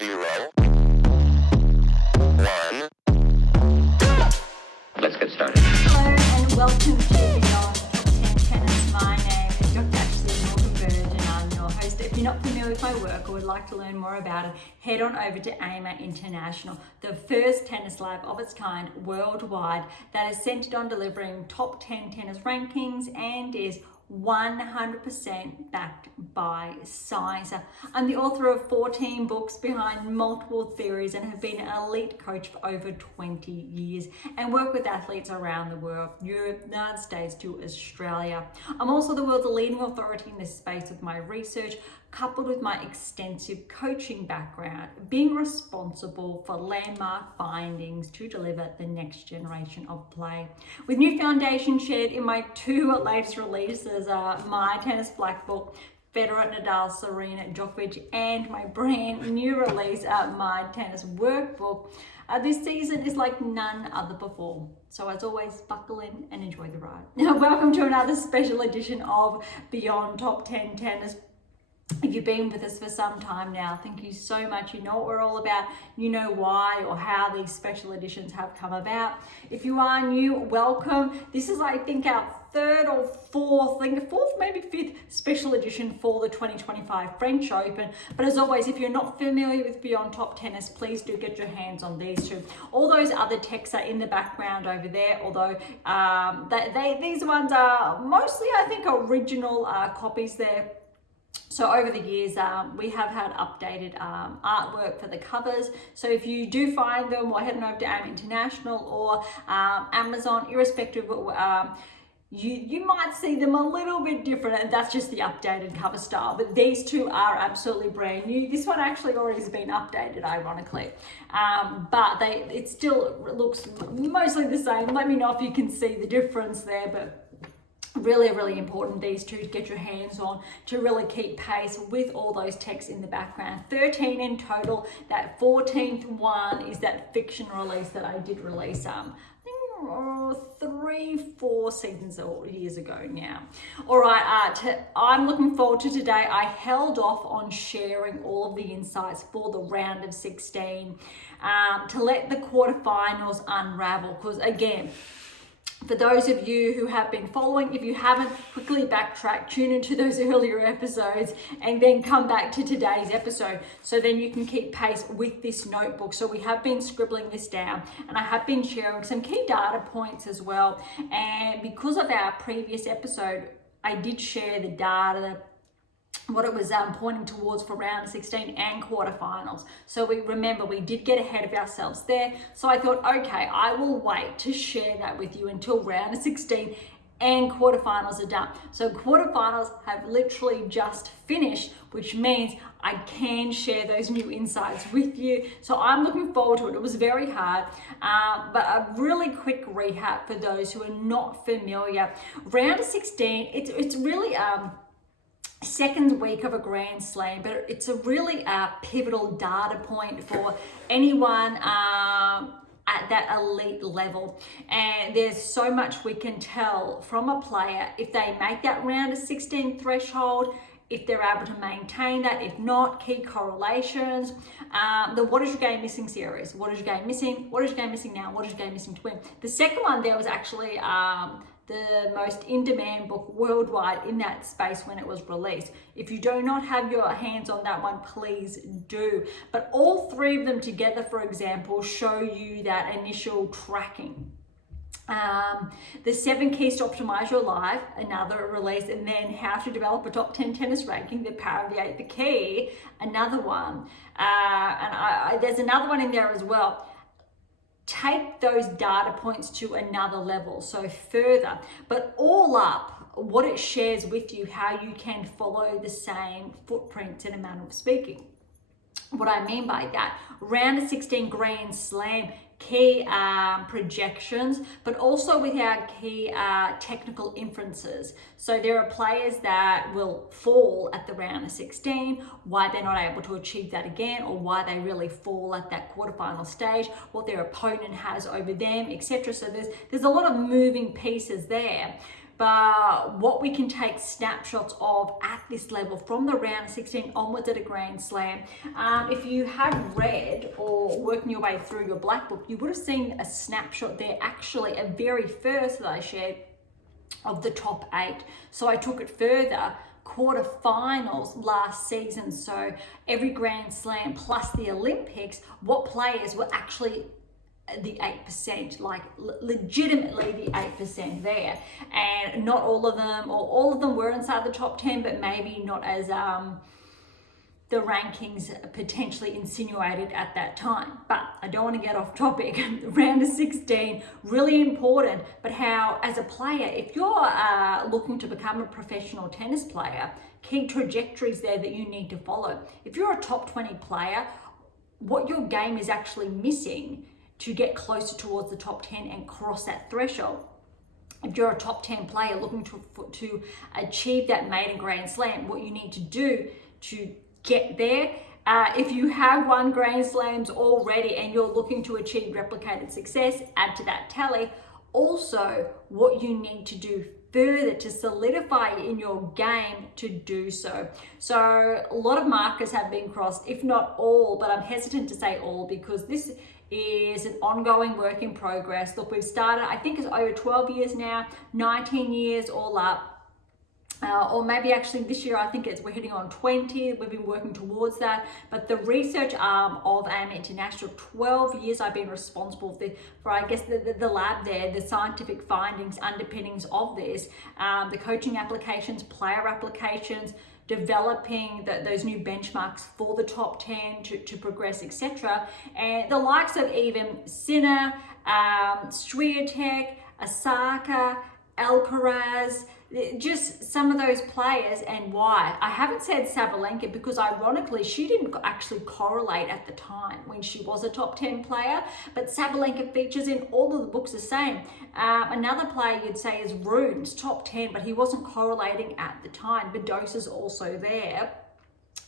0, 1. Let's get started. Hello and welcome to Beyond Top 10 Tennis. My name is Dr. Berge and I'm your host. If you're not familiar with my work or would like to learn more about it, head on over to AM8 International, the first tennis lab of its kind worldwide that is centered on delivering top 10 tennis rankings and is 100% backed by science. I'm the author of 14 books behind multiple theories and have been an elite coach for over 20 years and work with athletes around the world, Europe, United States to Australia. I'm also the world's leading authority in this space with my research, coupled with my extensive coaching background, being responsible for landmark findings to deliver the next generation of play. With new foundations shared in my two latest releases, my Tennis Black Book, Federer, Nadal, Serena, Djokovic, and my brand new release, my Tennis Workbook. This season is like none other before. So as always, buckle in and enjoy the ride. Now, welcome to another special edition of Beyond Top 10 Tennis. If you've been with us for some time now, thank you so much. You know what we're all about. You know why or how these special editions have come about. If you are new, welcome. This is, I think, our third or fourth, maybe fifth special edition for the 2025 French Open. But as always, if you're not familiar with Beyond Top Tennis, please do get your hands on these two. All those other texts are in the background over there, although these ones are mostly, I think, original copies there. So over the years, we have had updated artwork for the covers. So if you do find them, or head on over to AM International or Amazon, irrespective, you might see them a little bit different, and that's just the updated cover style. But these two are absolutely brand new. This one actually already has been updated, ironically, but it still looks mostly the same. Let me know if you can see the difference there, but really important, these two, to get your hands on to really keep pace with all those texts in the background. 13 in total. That 14th one is that fiction release that I did release 3-4 seasons or years ago now. All right, I'm looking forward to today. I held off on sharing all of the insights for the round of 16 to let the quarterfinals unravel, because again, for those of you who have been following, if you haven't, quickly backtrack, tune into those earlier episodes, and then come back to today's episode. So then you can keep pace with this notebook. So we have been scribbling this down, and I have been sharing some key data points as well. And because of our previous episode, I did share the data, what it was pointing towards for round 16 and quarterfinals. So we did get ahead of ourselves there. So I thought, okay, I will wait to share that with you until round 16 and quarterfinals are done. So quarterfinals have literally just finished, which means I can share those new insights with you. So I'm looking forward to it. It was very hard, but a really quick recap for those who are not familiar. Round 16, it's really second week of a Grand Slam, but it's a really pivotal data point for anyone at that elite level. And there's so much we can tell from a player if they make that round of 16 threshold, if they're able to maintain that, if not, key correlations. The what is your game missing series? What is your game missing? What is your game missing now? What is your game missing to win? The second one there was actually the most in-demand book worldwide in that space when it was released. If you do not have your hands on that one, please do. But all three of them together, for example, show you that initial tracking. The 7 keys to optimize your life, another release, and then how to develop a top 10 tennis ranking, the power of the 8, the key, another one. And there's another one in there as well. Take those data points to another level, so further, but all up, what it shares with you, how you can follow the same footprints in a manner of speaking. What I mean by that, round of 16 Grand Slam, key projections, but also with our key technical inferences. So there are players that will fall at the round of 16, why they're not able to achieve that again, or why they really fall at that quarterfinal stage, what their opponent has over them, etc. So there's a lot of moving pieces there. but what we can take snapshots of at this level from the round of 16 onwards at a Grand Slam. If you have read or working your way through your black book, you would have seen a snapshot there, actually a very first that I shared of the top 8. So I took it further, quarterfinals last season, so every Grand Slam plus the Olympics, what players were actually the 8%, like legitimately the 8% there. And not all of them, or all of them were inside the top 10, but maybe not as the rankings potentially insinuated at that time. But I don't want to get off topic. Round of 16, really important, but how as a player, if you're looking to become a professional tennis player, key trajectories there that you need to follow. If you're a top 20 player, what your game is actually missing to get closer towards the top 10 and cross that threshold. If you're a top 10 player looking to achieve that maiden Grand Slam, what you need to do to get there, if you have won Grand Slams already and you're looking to achieve replicated success, add to that tally. Also, what you need to do further to solidify in your game to do so. So a lot of markers have been crossed, if not all, but I'm hesitant to say all because this is an ongoing work in progress. Look, we've started, I think it's over 12 years now, 19 years all up. Or maybe actually this year, I think we're hitting on 20. We've been working towards that. But the research arm of AM8 International, 12 years I've been responsible for I guess, the lab there, the scientific findings, underpinnings of this, the coaching applications, player applications, developing those new benchmarks for the top 10 to progress, etc. And the likes of even Sinner, Swiatek, Osaka, Alcaraz, just some of those players and why. I haven't said Sabalenka because ironically she didn't actually correlate at the time when she was a top 10 player, but Sabalenka features in all of the books the same. Another player you'd say is Rune's top 10, but he wasn't correlating at the time. Badosa's also there.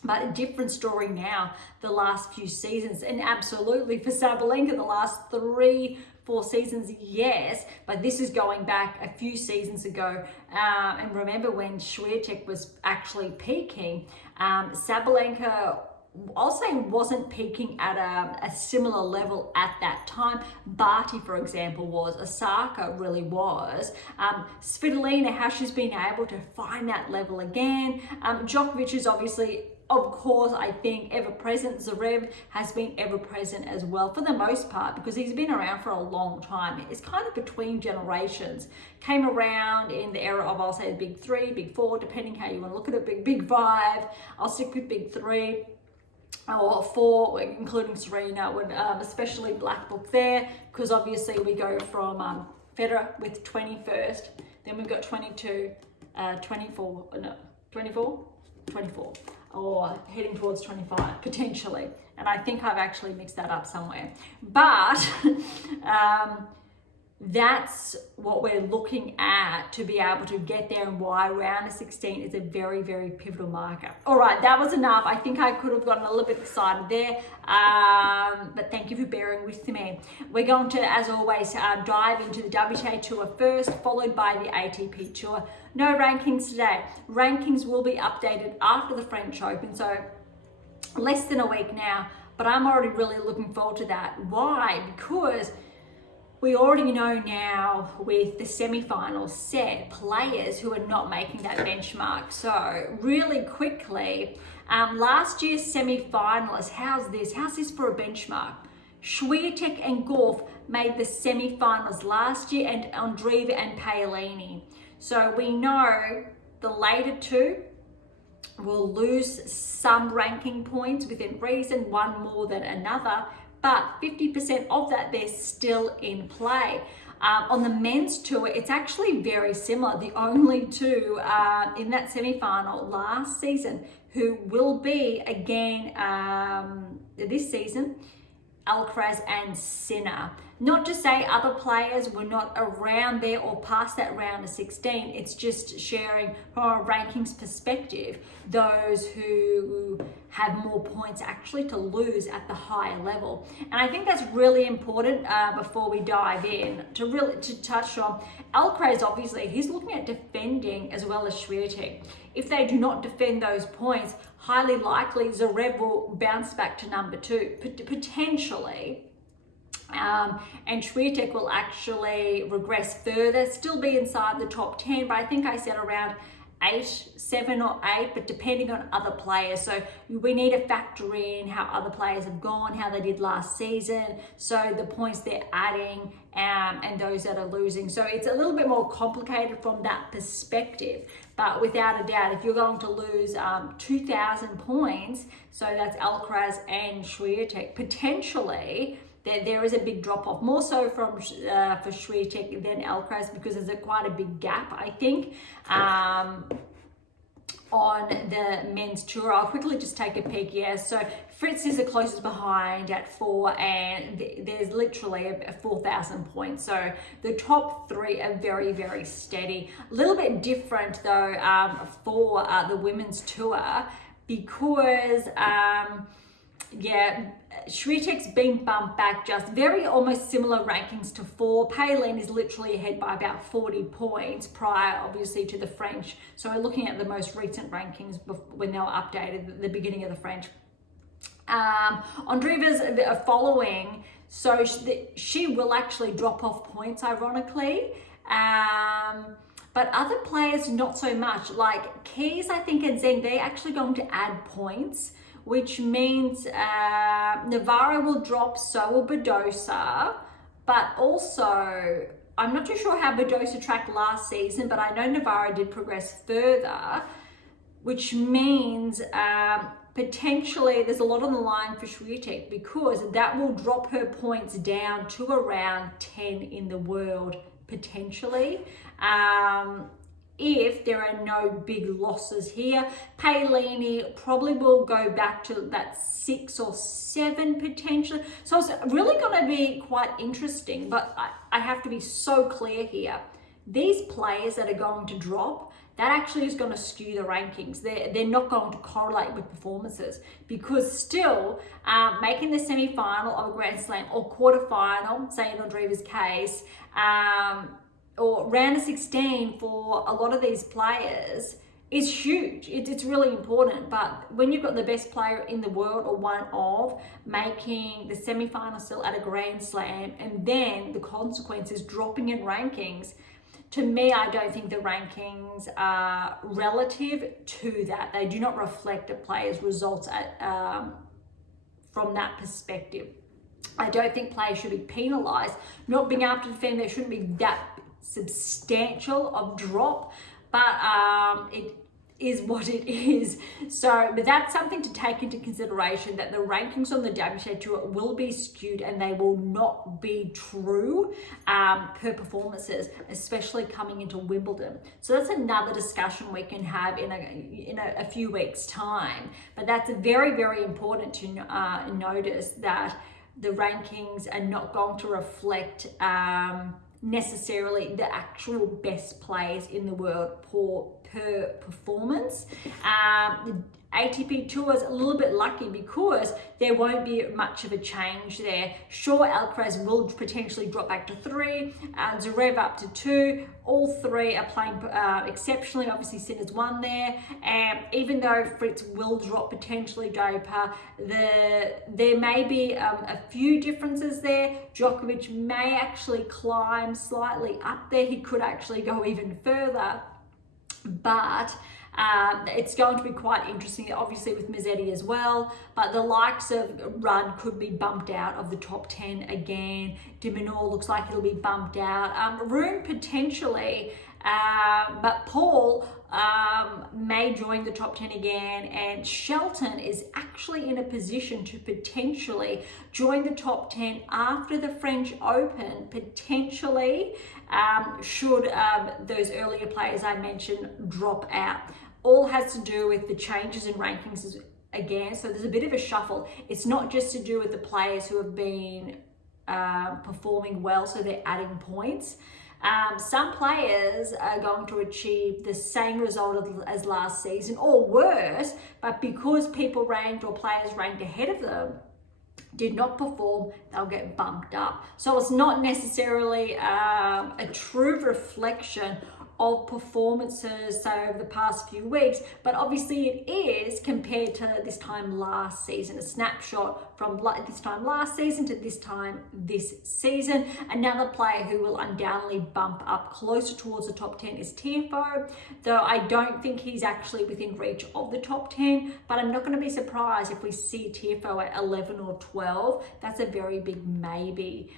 But a different story now, the last few seasons. And absolutely for Sabalenka, the last 3-4 seasons, yes, but this is going back a few seasons ago. And remember when Swiatek was actually peaking, Sabalenka, I'll say, wasn't peaking at a similar level at that time. Barty, for example, was. Osaka really was. Svitolina, how she's been able to find that level again. Djokovic is obviously, of course, I think ever present. Zverev has been ever present as well for the most part because he's been around for a long time. It's kind of between generations. Came around in the era of, I'll say, the big 3, big 4, depending how you want to look at it, big 5. I'll stick with big 3 or 4, including Serena, especially Black Book there, because obviously we go from Federer with 21st, then we've got 22, 24, no, 24, or heading towards 25 potentially, and I think I've actually mixed that up somewhere, but that's what we're looking at to be able to get there, and why round of 16 is a very, very pivotal marker. All right, that was enough. I think I could have gotten a little bit excited there, but thank you for bearing with me. We're going to, as always, dive into the WTA Tour first, followed by the ATP Tour. No rankings today. Rankings will be updated after the French Open, so less than a week now, but I'm already really looking forward to that. Why? Because we already know now with the semi-finals set, players who are not making that benchmark. So really quickly, last year's semi-finalists, how's this for a benchmark? Swiatek and Gauff made the semi-finals last year, and Andreeva and Paolini. So we know the later two will lose some ranking points within reason, one more than another, but 50% of that, they're still in play. On the men's tour, it's actually very similar. The only two in that semi-final last season who will be again this season, Alcaraz and Sinner. Not to say other players were not around there or past that round of 16. It's just sharing from a rankings perspective those who have more points actually to lose at the higher level. And I think that's really important before we dive in to touch on Alcaraz. Obviously, he's looking at defending as well as Swiatek. If they do not defend those points, highly likely Zverev will bounce back to number 2, potentially. And Swiatek will actually regress further, still be inside the top 10, but I think I said around 7 or 8, but depending on other players. So we need to factor in how other players have gone, how they did last season, so the points they're adding and those that are losing. So it's a little bit more complicated from that perspective, but without a doubt, if you're going to lose 2,000 points, so that's Alcaraz and Swiatek, potentially there is a big drop off, more so for Swiatek than Alcaraz, because there's quite a big gap, I think, on the men's tour. I'll quickly just take a peek. Yeah, so Fritz is the closest behind at 4, and there's literally 4,000 points. So the top 3 are very, very steady. A little bit different though for the women's tour, because Swiatek's been bumped back, just very almost similar rankings to 4. Palin is literally ahead by about 40 points prior, obviously, to the French. So we're looking at the most recent rankings when they were updated at the beginning of the French. Andreeva's following, so she will actually drop off points, ironically. But other players, not so much. Like Keys, I think, and Zeng, they're actually going to add points, which means Navarro will drop, so will Badosa. But also, I'm not too sure how Badosa tracked last season, but I know Navarro did progress further, which means potentially there's a lot on the line for Swiatek, because that will drop her points down to around 10 in the world, potentially. If there are no big losses here. Palini probably will go back to that 6 or 7 potentially. So it's really going to be quite interesting, but I have to be so clear here. These players that are going to drop, that actually is going to skew the rankings. They're not going to correlate with performances, because still making the semi-final of a Grand Slam or quarterfinal, say in Andreeva's case, or round of 16 for a lot of these players is huge. It's really important. But when you've got the best player in the world, or one of, making the semi-final still at a Grand Slam, and then the consequences dropping in rankings, to me, I don't think the rankings are relative to that. They do not reflect a player's results from that perspective. I don't think players should be penalised. Not being able to defend, there shouldn't be that substantial of drop, but it is what it is. So, but that's something to take into consideration, that the rankings on the WTA Tour will be skewed, and they will not be true per performances, especially coming into Wimbledon. So that's another discussion we can have in a few weeks' time. But that's very, very important to notice, that the rankings are not going to reflect necessarily the actual best players in the world per performance. The ATP Tour is a little bit lucky, because there won't be much of a change there. Sure, Alcaraz will potentially drop back to 3, Zverev up to 2. All 3 are playing exceptionally. Obviously, Sinner's 1 there. And even though Fritz will drop potentially Dopa, there may be a few differences there. Djokovic may actually climb slightly up there. He could actually go even further. But it's going to be quite interesting, obviously, with Musetti as well. But the likes of Rudd could be bumped out of the top 10 again. De Minaur looks like it'll be bumped out. Rune potentially, but Paul may join the top 10 again. And Shelton is actually in a position to potentially join the top 10 after the French Open, potentially, should those earlier players I mentioned drop out. All has to do with the changes in rankings again. So there's a bit of a shuffle. It's not just to do with the players who have been performing well, so they're adding points. Some players are going to achieve the same result as last season or worse, but because people ranked or players ranked ahead of them did not perform, they'll get bumped up. So it's not necessarily a true reflection of performances, say, over the past few weeks, but obviously it is compared to this time last season, a snapshot from this time last season to this time this season. Another player who will undoubtedly bump up closer towards the top 10 is Tiafoe, though I don't think he's actually within reach of the top 10, but I'm not going to be surprised if we see Tiafoe at 11 or 12. That's a very big maybe.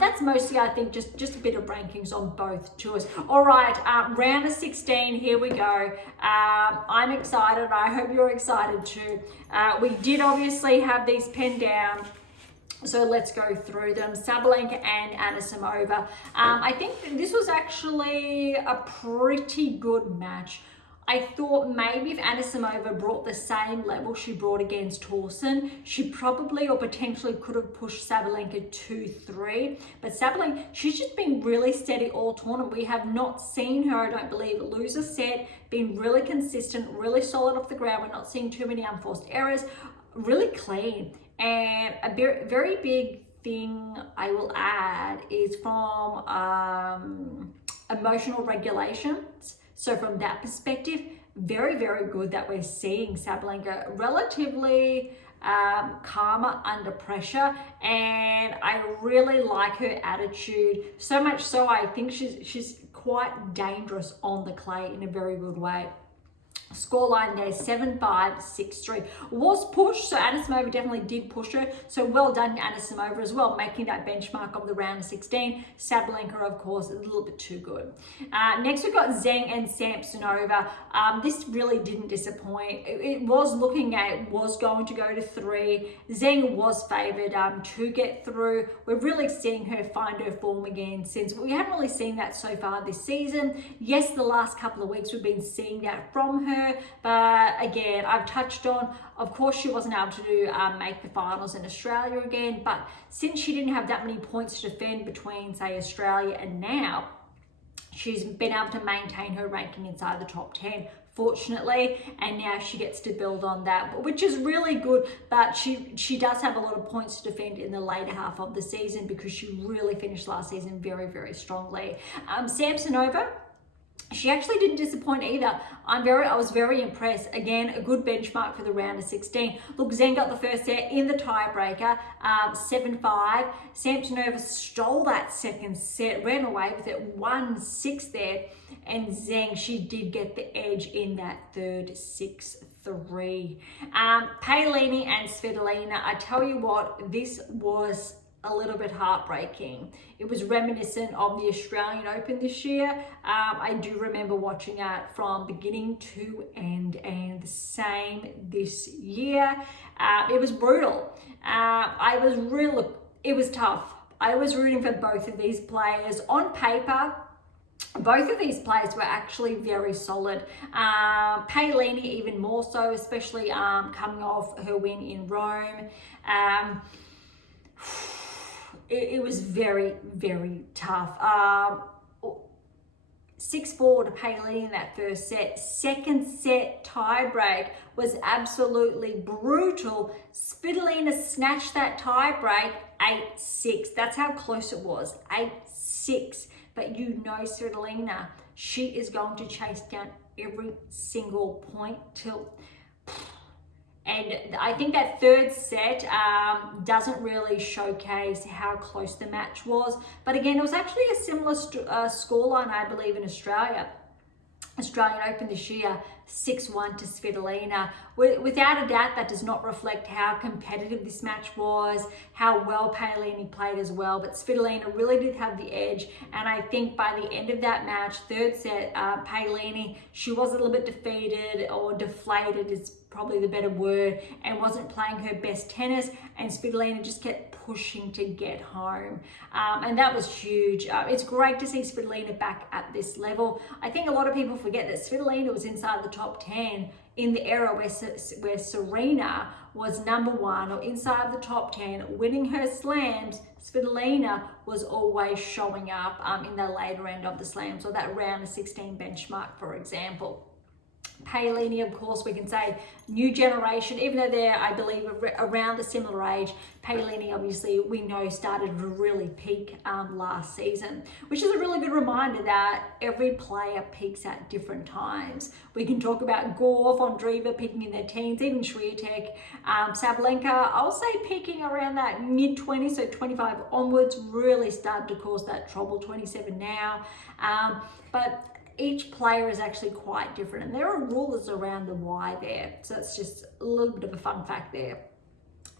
That's mostly, I think, just a bit of rankings on both tours. All right, round of 16, here we go. I'm excited. I hope you're excited too. We did obviously have these penned down, so let's go through them. Sabalenka and Anisimova. I think this was actually a pretty good match. I thought maybe if Anisimova brought the same level she brought against Thorsen, she probably or potentially could have pushed Sabalenka 2-3. But Sabalenka, she's just been really steady all tournament. We have not seen her, I don't believe, lose a set, been really consistent, really solid off the ground. We're not seeing too many unforced errors, really clean. And a very, very big thing I will add is from emotional regulations. So from that perspective, very, very good that we're seeing Sabalenka relatively calmer under pressure, and I really like her attitude. So much so I think she's quite dangerous on the clay in a very good way. Scoreline there, 7-5, 6-3. Was pushed, so Anisimova definitely did push her. So well done to Anisimova as well, making that benchmark of the round of 16. Sabalenka, of course, a little bit too good. Next, we've got Zheng and Samsonova. This really didn't disappoint. It was looking at, was going to go to 3. Zheng was favoured to get through. We're really seeing her find her form again since we haven't really seen that so far this season. Yes, the last couple of weeks we've been seeing that from her. But again, I've touched on, of course, she wasn't able to make the finals in Australia again, but since she didn't have that many points to defend between, say, Australia and now, she's been able to maintain her ranking inside the top 10, fortunately, and now she gets to build on that, which is really good. But she does have a lot of points to defend in the later half of the season because she really finished last season very, very strongly. Samsonova, she actually didn't disappoint either. I was very impressed. Again, a good benchmark for the round of 16. Look, Zheng got the first set in the tiebreaker, 7-5. Samsonova stole that second set, ran away with it, 1-6 there. And Zheng, she did get the edge in that third, 6-3. Paolini and Svitolina, I tell you what, this was a little bit heartbreaking. It was reminiscent of the Australian Open this year. I do remember watching it from beginning to end, and the same this year. It was brutal. It was tough. I was rooting for both of these players. On paper, both of these players were actually very solid. Paolini even more so, especially coming off her win in Rome. It was very, very tough. 6-4 to Paolini in that first set. Second set tiebreak was absolutely brutal. Svitolina snatched that tiebreak 8-6. That's how close it was, 8-6. But you know Svitolina, she is going to chase down every single point till... And I think that third set doesn't really showcase how close the match was. But again, it was actually a similar scoreline, I believe, in Australian Open this year, 6-1 to Svitolina. Without a doubt, that does not reflect how competitive this match was, how well Paolini played as well. But Svitolina really did have the edge. And I think by the end of that match, third set, Paolini, she was a little bit defeated, or deflated is probably the better word, and wasn't playing her best tennis. And Svitolina just kept pushing to get home. And that was huge. It's great to see Svitolina back at this level. I think a lot of people forget that Svitolina was inside the top 10 in the era where Serena was number 1 or inside the top 10, winning her slams, Svitolina was always showing up in the later end of the slams, or that round of 16 benchmark, for example. Paolini, of course, we can say new generation, even though they're, I believe, around the similar age. Paolini, obviously, we know started to really peak last season, which is a really good reminder that every player peaks at different times. We can talk about Gauff, Andreeva peaking in their teens, even Swiatek, Sabalenka, I'll say peaking around that mid-20s, so 25 onwards, really started to cause that trouble, 27 now. But each player is actually quite different, and there are rulers around the why there. So it's just a little bit of a fun fact there.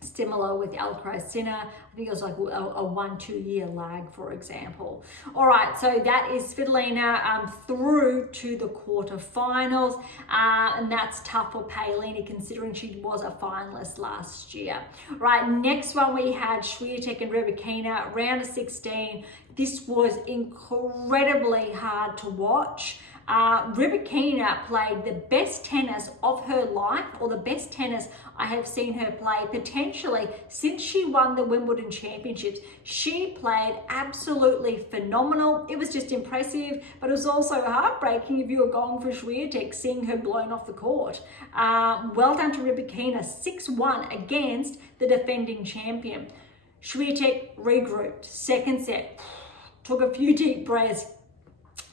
Similar with Alcaraz Sinner, I think it was like a 1-2 year lag, for example. All right, so that is Svitolina through to the quarterfinals, and that's tough for Paolini considering she was a finalist last year. Right, next one we had Swiatek and Rybakina, round of 16. This was incredibly hard to watch. Rybakina played the best tennis of her life, or the best tennis I have seen her play potentially since she won the Wimbledon Championships. She played absolutely phenomenal. It was just impressive, but it was also heartbreaking if you were going for Swiatek, seeing her blown off the court. Well done to Rybakina, 6-1 against the defending champion. Swiatek regrouped, second set, took a few deep breaths,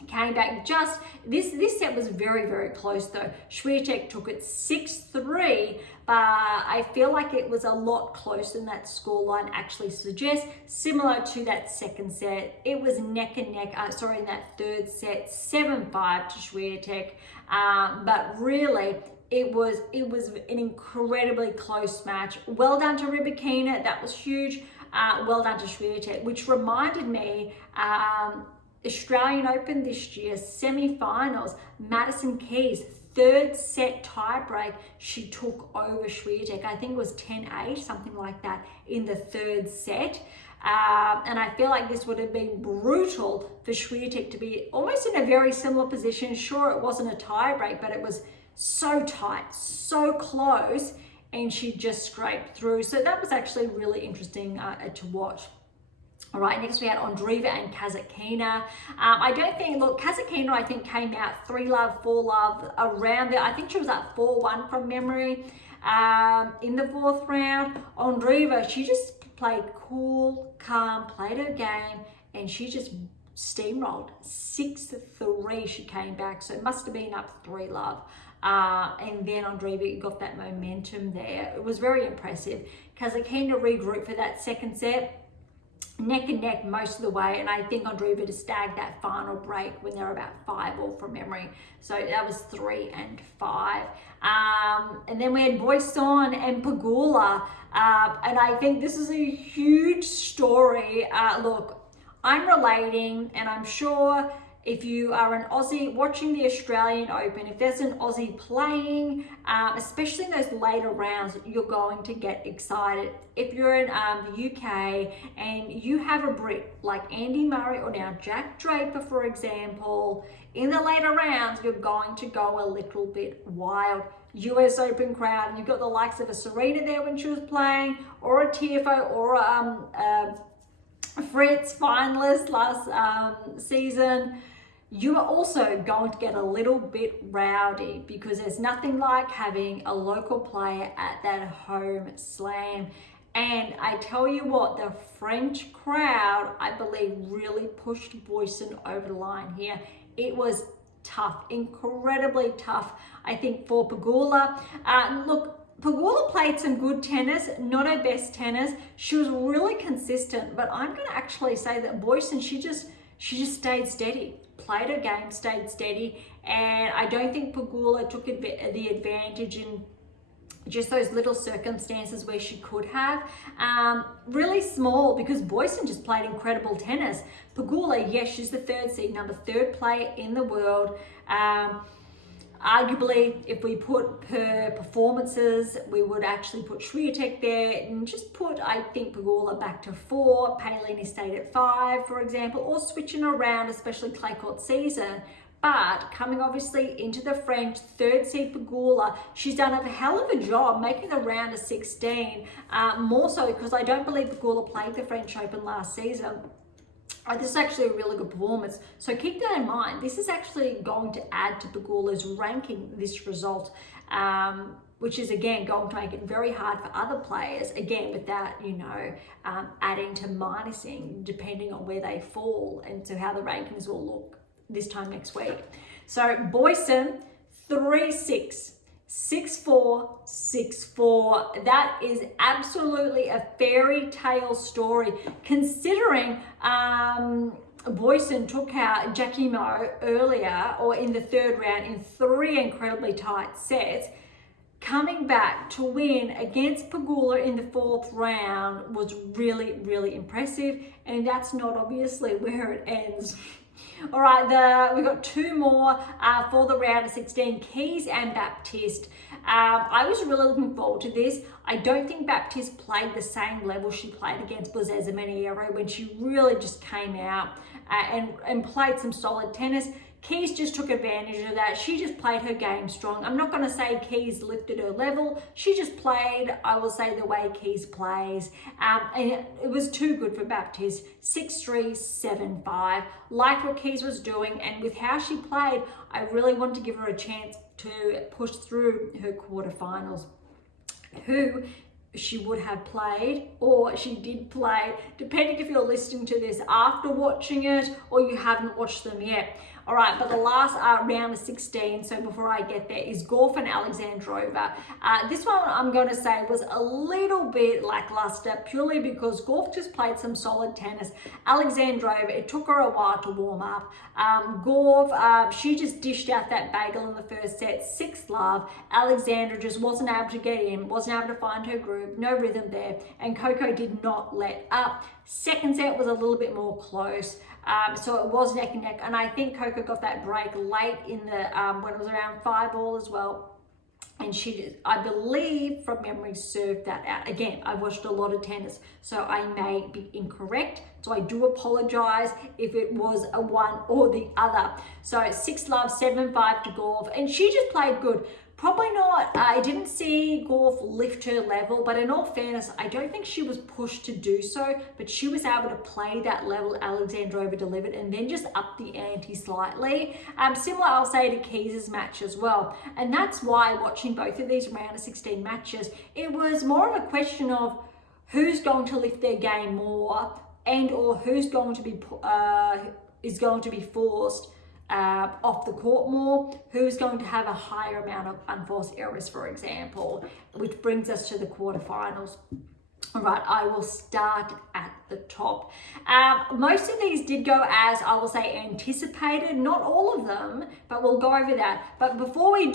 came back. Just this set was very, very close though. Swiatek took it 6-3, but I feel like it was a lot closer than that scoreline actually suggests. Similar to that second set, it was neck and neck. In that third set, 7-5 to Swiatek, but really it was an incredibly close match. Well done to Rybakina, that was huge. Well done to Swiatek, which reminded me, Australian Open this year, semi-finals, Madison Keys, third set tiebreak, she took over Swiatek. I think it was 10-8, something like that, in the third set. And I feel like this would have been brutal for Swiatek to be almost in a very similar position. Sure, it wasn't a tiebreak, but it was so tight, so close, and she just scraped through. So that was actually really interesting to watch. All right, next we had Andreeva and Kasatkina. Kasatkina I think came out 3-love, 4-love around there. I think she was at 4-1 from memory in the fourth round. Andreeva, she just played cool, calm, played her game, and she just steamrolled. 6-3 she came back, so it must have been up 3-love. And then Andreeva got that momentum there. It was very impressive. Kasatkina regrouped for that second set, neck and neck most of the way, and I think Andreeva to stag that final break when they're about 5-all from memory. So that was 3-5. And then we had Boisson and Pegula, and I think this is a huge story. Look, I'm relating, and I'm sure if you are an Aussie watching the Australian Open, if there's an Aussie playing, especially in those later rounds, you're going to get excited. If you're in the UK and you have a Brit like Andy Murray or now Jack Draper, for example, in the later rounds, you're going to go a little bit wild. US Open crowd, and you've got the likes of a Serena there when she was playing, or a Tiafoe, or a Fritz finalist last season. You are also going to get a little bit rowdy, because there's nothing like having a local player at that home slam. And I tell you what, the French crowd, I believe, really pushed Boisson over the line here. It was tough, incredibly tough, I think, for Pegula. Look, Pegula played some good tennis, not her best tennis. She was really consistent, but I'm going to actually say that Boisson, she just stayed steady, played her game, stayed steady, and I don't think Pegula took the advantage in just those little circumstances where she could have. Really small, because Boisson just played incredible tennis. Pegula, yes, she's the third seed, third player in the world. Arguably, if we put her performances, we would actually put Swiatek there and just put, I think, Pegula back to 4, Paolini stayed at 5, for example, or switching around, especially clay court season. But coming obviously into the French, third seed Pegula, she's done a hell of a job making the round of 16, more so because I don't believe Pegula played the French Open last season. This is actually a really good performance. So keep that in mind. This is actually going to add to Pegula's ranking, this result, which is again going to make it very hard for other players, again without, adding to minusing depending on where they fall and so how the rankings will look this time next week. So Boisson, 3-6. 6-4, 6-4. That is absolutely a fairy tale story, considering Boisson took out Giacomo earlier or in the third round in 3 incredibly tight sets. Coming back to win against Pegula in the 4th round was really, really impressive, and that's not obviously where it ends. All right, we've got 2 more for the round of 16, Keys and Baptiste. I was really looking forward to this. I don't think Baptiste played the same level she played against Blaise Miniere when she really just came out and played some solid tennis. Keys just took advantage of that. She just played her game strong. I'm not going to say Keys lifted her level. She just played, I will say, the way Keys plays. And it was too good for Baptiste. 6-3, 7-5. Like what Keys was doing. And with how she played, I really wanted to give her a chance to push through her quarterfinals. Who she would have played, or she did play, depending if you're listening to this after watching it or you haven't watched them yet. All right, but the last round of 16, so before I get there, is Gauff and Alexandrova. This one I'm going to say was a little bit lackluster, purely because Gauff just played some solid tennis. Alexandrova, it took her a while to warm up. Gauff, she just dished out that bagel in the first set, 6-love. Alexandra just wasn't able to get in, wasn't able to find her groove, no rhythm there, and Coco did not let up. Second set was a little bit more close. So it was neck and neck, and I think Coco got that break late in the when it was around 5-all as well, and she did, I believe from memory, served that out. Again, I've watched a lot of tennis, so I may be incorrect, so I do apologize if it was a one or the other. So 6-love, 7-5 to Gauff, and she just played good. Probably not, I didn't see Gauff lift her level, but in all fairness, I don't think she was pushed to do so, but she was able to play that level Alexandrova delivered and then just up the ante slightly. Similar, I'll say, to Keys' match as well. And that's why watching both of these round of 16 matches, it was more of a question of who's going to lift their game more and or who's going to be, is going to be forced off the court more, who's going to have a higher amount of unforced errors, for example, which brings us to the quarterfinals. All right, I will start at the top. Most of these did go as, I will say, anticipated. Not all of them, but we'll go over that. But before I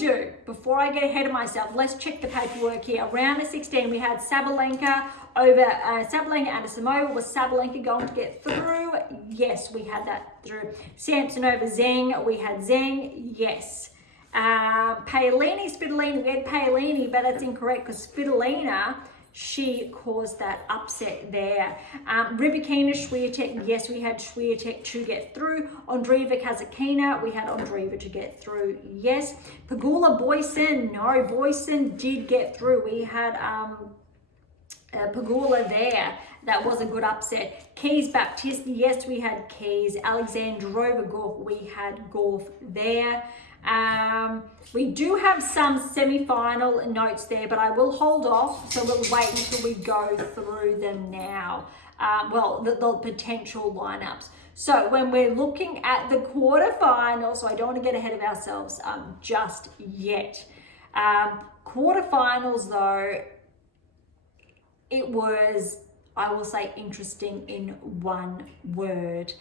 get ahead of myself, let's check the paperwork here. Round of 16, we had Sabalenka over Sabalenka and Samoa. Was Sabalenka going to get through? Yes, we had that through. Sampson over Zheng. We had Zheng. Yes. Paolini, Svitolina. We had Paolini, but that's incorrect because Svitolina, she caused that upset there. Rybakina, Swiatek, yes, we had Swiatek to get through. Andreeva, Kasatkina, we had Andreeva to get through, yes. Pegula, Boisson, no, Boisson did get through. We had Pegula there. That was a good upset. Keys, Baptiste, yes, we had Keys. Alexandrova, Gauff, we had Gauff there. We do have some semi-final notes there, but I will hold off, so we'll wait until we go through them now. The potential lineups. So when we're looking at the quarterfinals, so I don't want to get ahead of ourselves just yet. Quarterfinals, though, it was, I will say, interesting in one word.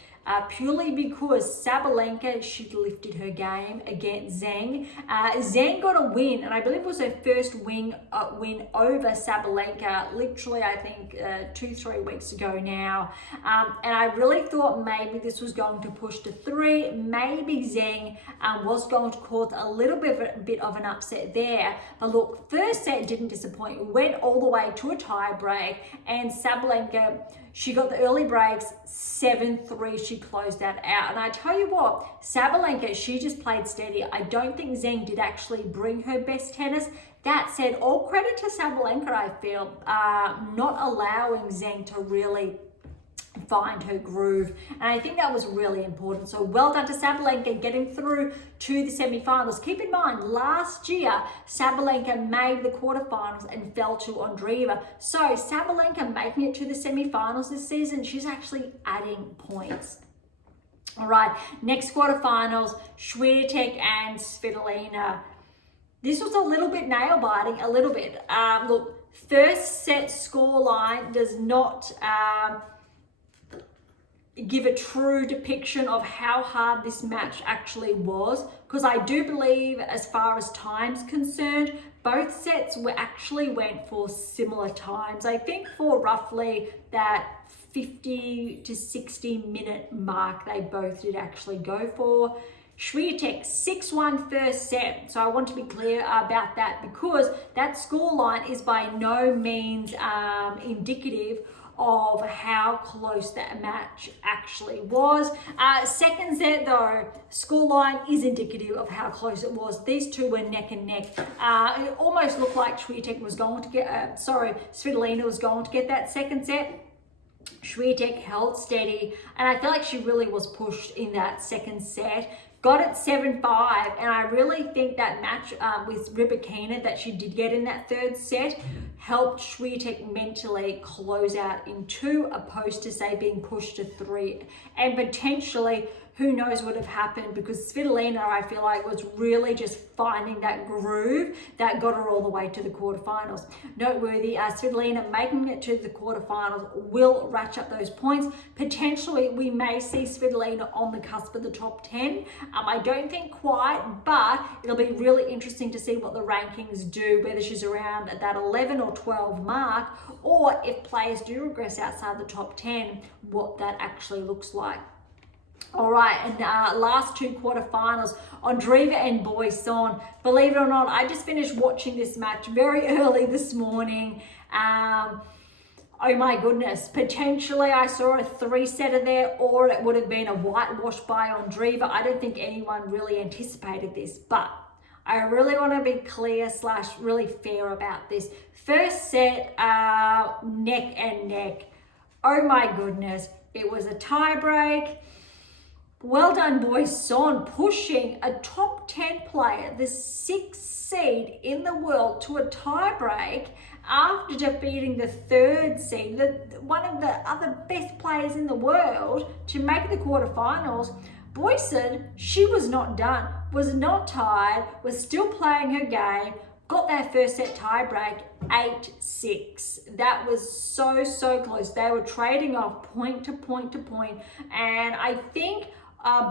Purely because Sabalenka, she lifted her game against Zheng. Zheng got a win, and I believe it was her first win over Sabalenka, literally, I think, 2-3 weeks ago now. And I really thought maybe this was going to push to 3. Maybe Zheng was going to cause a little bit of an upset there. But look, first set didn't disappoint. It went all the way to a tie break, and Sabalenka, She got the early breaks, 7-3, she closed that out. And I tell you what, Sabalenka, she just played steady. I don't think Zheng did actually bring her best tennis. That said, all credit to Sabalenka, I feel, not allowing Zheng to really find her groove, and I think that was really important. So well done to Sabalenka getting through to the semi-finals. Keep in mind, last year Sabalenka made the quarterfinals and fell to Andreeva. So Sabalenka making it to the semi-finals this season, she's actually adding points. All right, next quarterfinals, Swiatek and Svitolina. This was a little bit nail-biting, a little bit. Look, first set scoreline does not give a true depiction of how hard this match actually was, because I do believe, as far as time's concerned, both sets went for similar times. I think for roughly that 50 to 60 minute mark they both did actually go for. Swiatek 6-1 first set. So I want to be clear about that, because that scoreline is by no means indicative of how close that match actually was. Second set though, scoreline is indicative of how close it was. These two were neck and neck. It almost looked like Swiatek was going to get, Svitolina was going to get that second set. Swiatek held steady, and I feel like she really was pushed in that second set. Got it 7-5, and I really think that match with Rybakina that she did get in that third set helped Swiatek mentally close out in 2, opposed to, say, being pushed to 3. And potentially, who knows what would have happened, because Svitolina, I feel like, was really just finding that groove that got her all the way to the quarterfinals. Noteworthy, Svitolina making it to the quarterfinals will ratchet up those points. Potentially, we may see Svitolina on the cusp of the top 10. I don't think quite, but it'll be really interesting to see what the rankings do, whether she's around that 11 or 12 mark, or if players do regress outside the top 10, what that actually looks like. All right, and last 2 quarterfinals, Andreeva and Boisson. Believe it or not, I just finished watching this match very early this morning. Oh my goodness, potentially I saw a 3-setter there, or it would have been a whitewash by Andreeva. I don't think anyone really anticipated this, but I really want to be clear / really fair about this. First set, neck and neck. Oh my goodness, it was a tie break. Well done, Boisson, pushing a top 10 player, the 6th seed in the world, to a tie-break after defeating the 3rd seed, one of the other best players in the world, to make the quarterfinals. Boisson, she was not done, was not tired, was still playing her game, got that first set tie-break, 8-6. That was so close. They were trading off point to point to point, and I think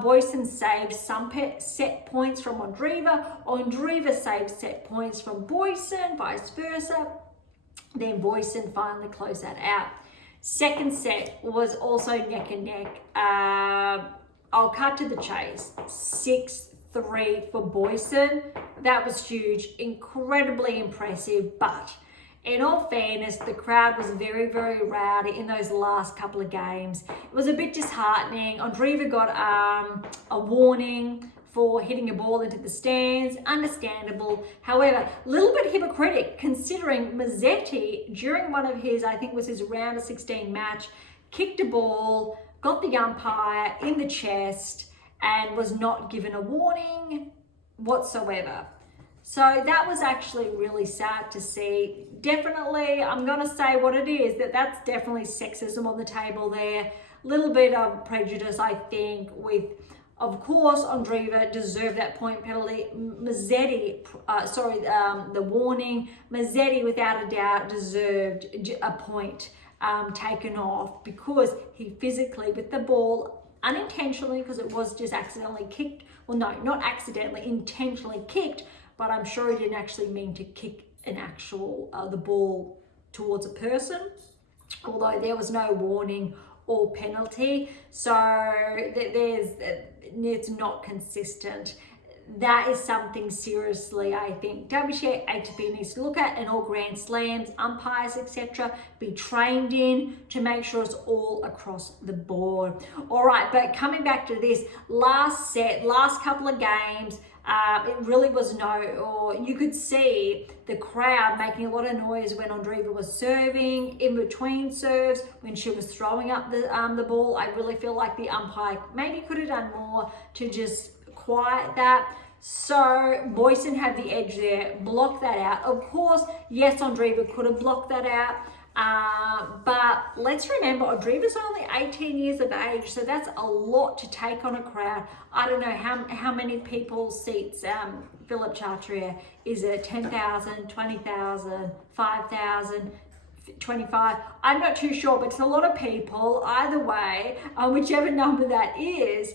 Boisson saved some set points from Andreeva. Andreeva saved set points from Boisson, vice versa. Then Boisson finally closed that out. Second set was also neck and neck. I'll cut to the chase. 6-3 for Boisson. That was huge, incredibly impressive, but in all fairness, the crowd was very rowdy in those last couple of games. It was a bit disheartening. Andreeva got a warning for hitting a ball into the stands, understandable. However, a little bit hypocritic, considering Musetti, during one of his, I think was his round of 16 match, kicked a ball, got the umpire in the chest, and was not given a warning whatsoever. So that was actually really sad to see. Definitely, I'm going to say what it is, that's definitely sexism on the table there. A little bit of prejudice, I think, with, of course, Andreeva deserved that point penalty. Musetti, the warning. Musetti, without a doubt, deserved a point taken off, because he physically, with the ball, unintentionally, because it was just accidentally kicked. Well, no, not accidentally, intentionally kicked, but I'm sure he didn't actually mean to kick an actual, the ball towards a person, although there was no warning or penalty. So it's not consistent. that is something seriously I think WTA ATP needs to look at, and all Grand Slams, umpires, etc. be trained in to make sure it's all across the board. All right, but coming back to this last set, last couple of games, it really was you could see the crowd making a lot of noise when Andreeva was serving, in between serves, when she was throwing up the ball. I really feel like the umpire maybe could have done more to just quiet that. So Boisson had the edge there, blocked that out. Of course, yes, Andreeva could have blocked that out. But let's remember, Andreeva's only 18 years of age, so that's a lot to take on a crowd. I don't know how many people seats Philippe Chatrier. Is it 10,000, 20,000, 5,000? 25? I'm not too sure, but it's a lot of people either way, whichever number that is.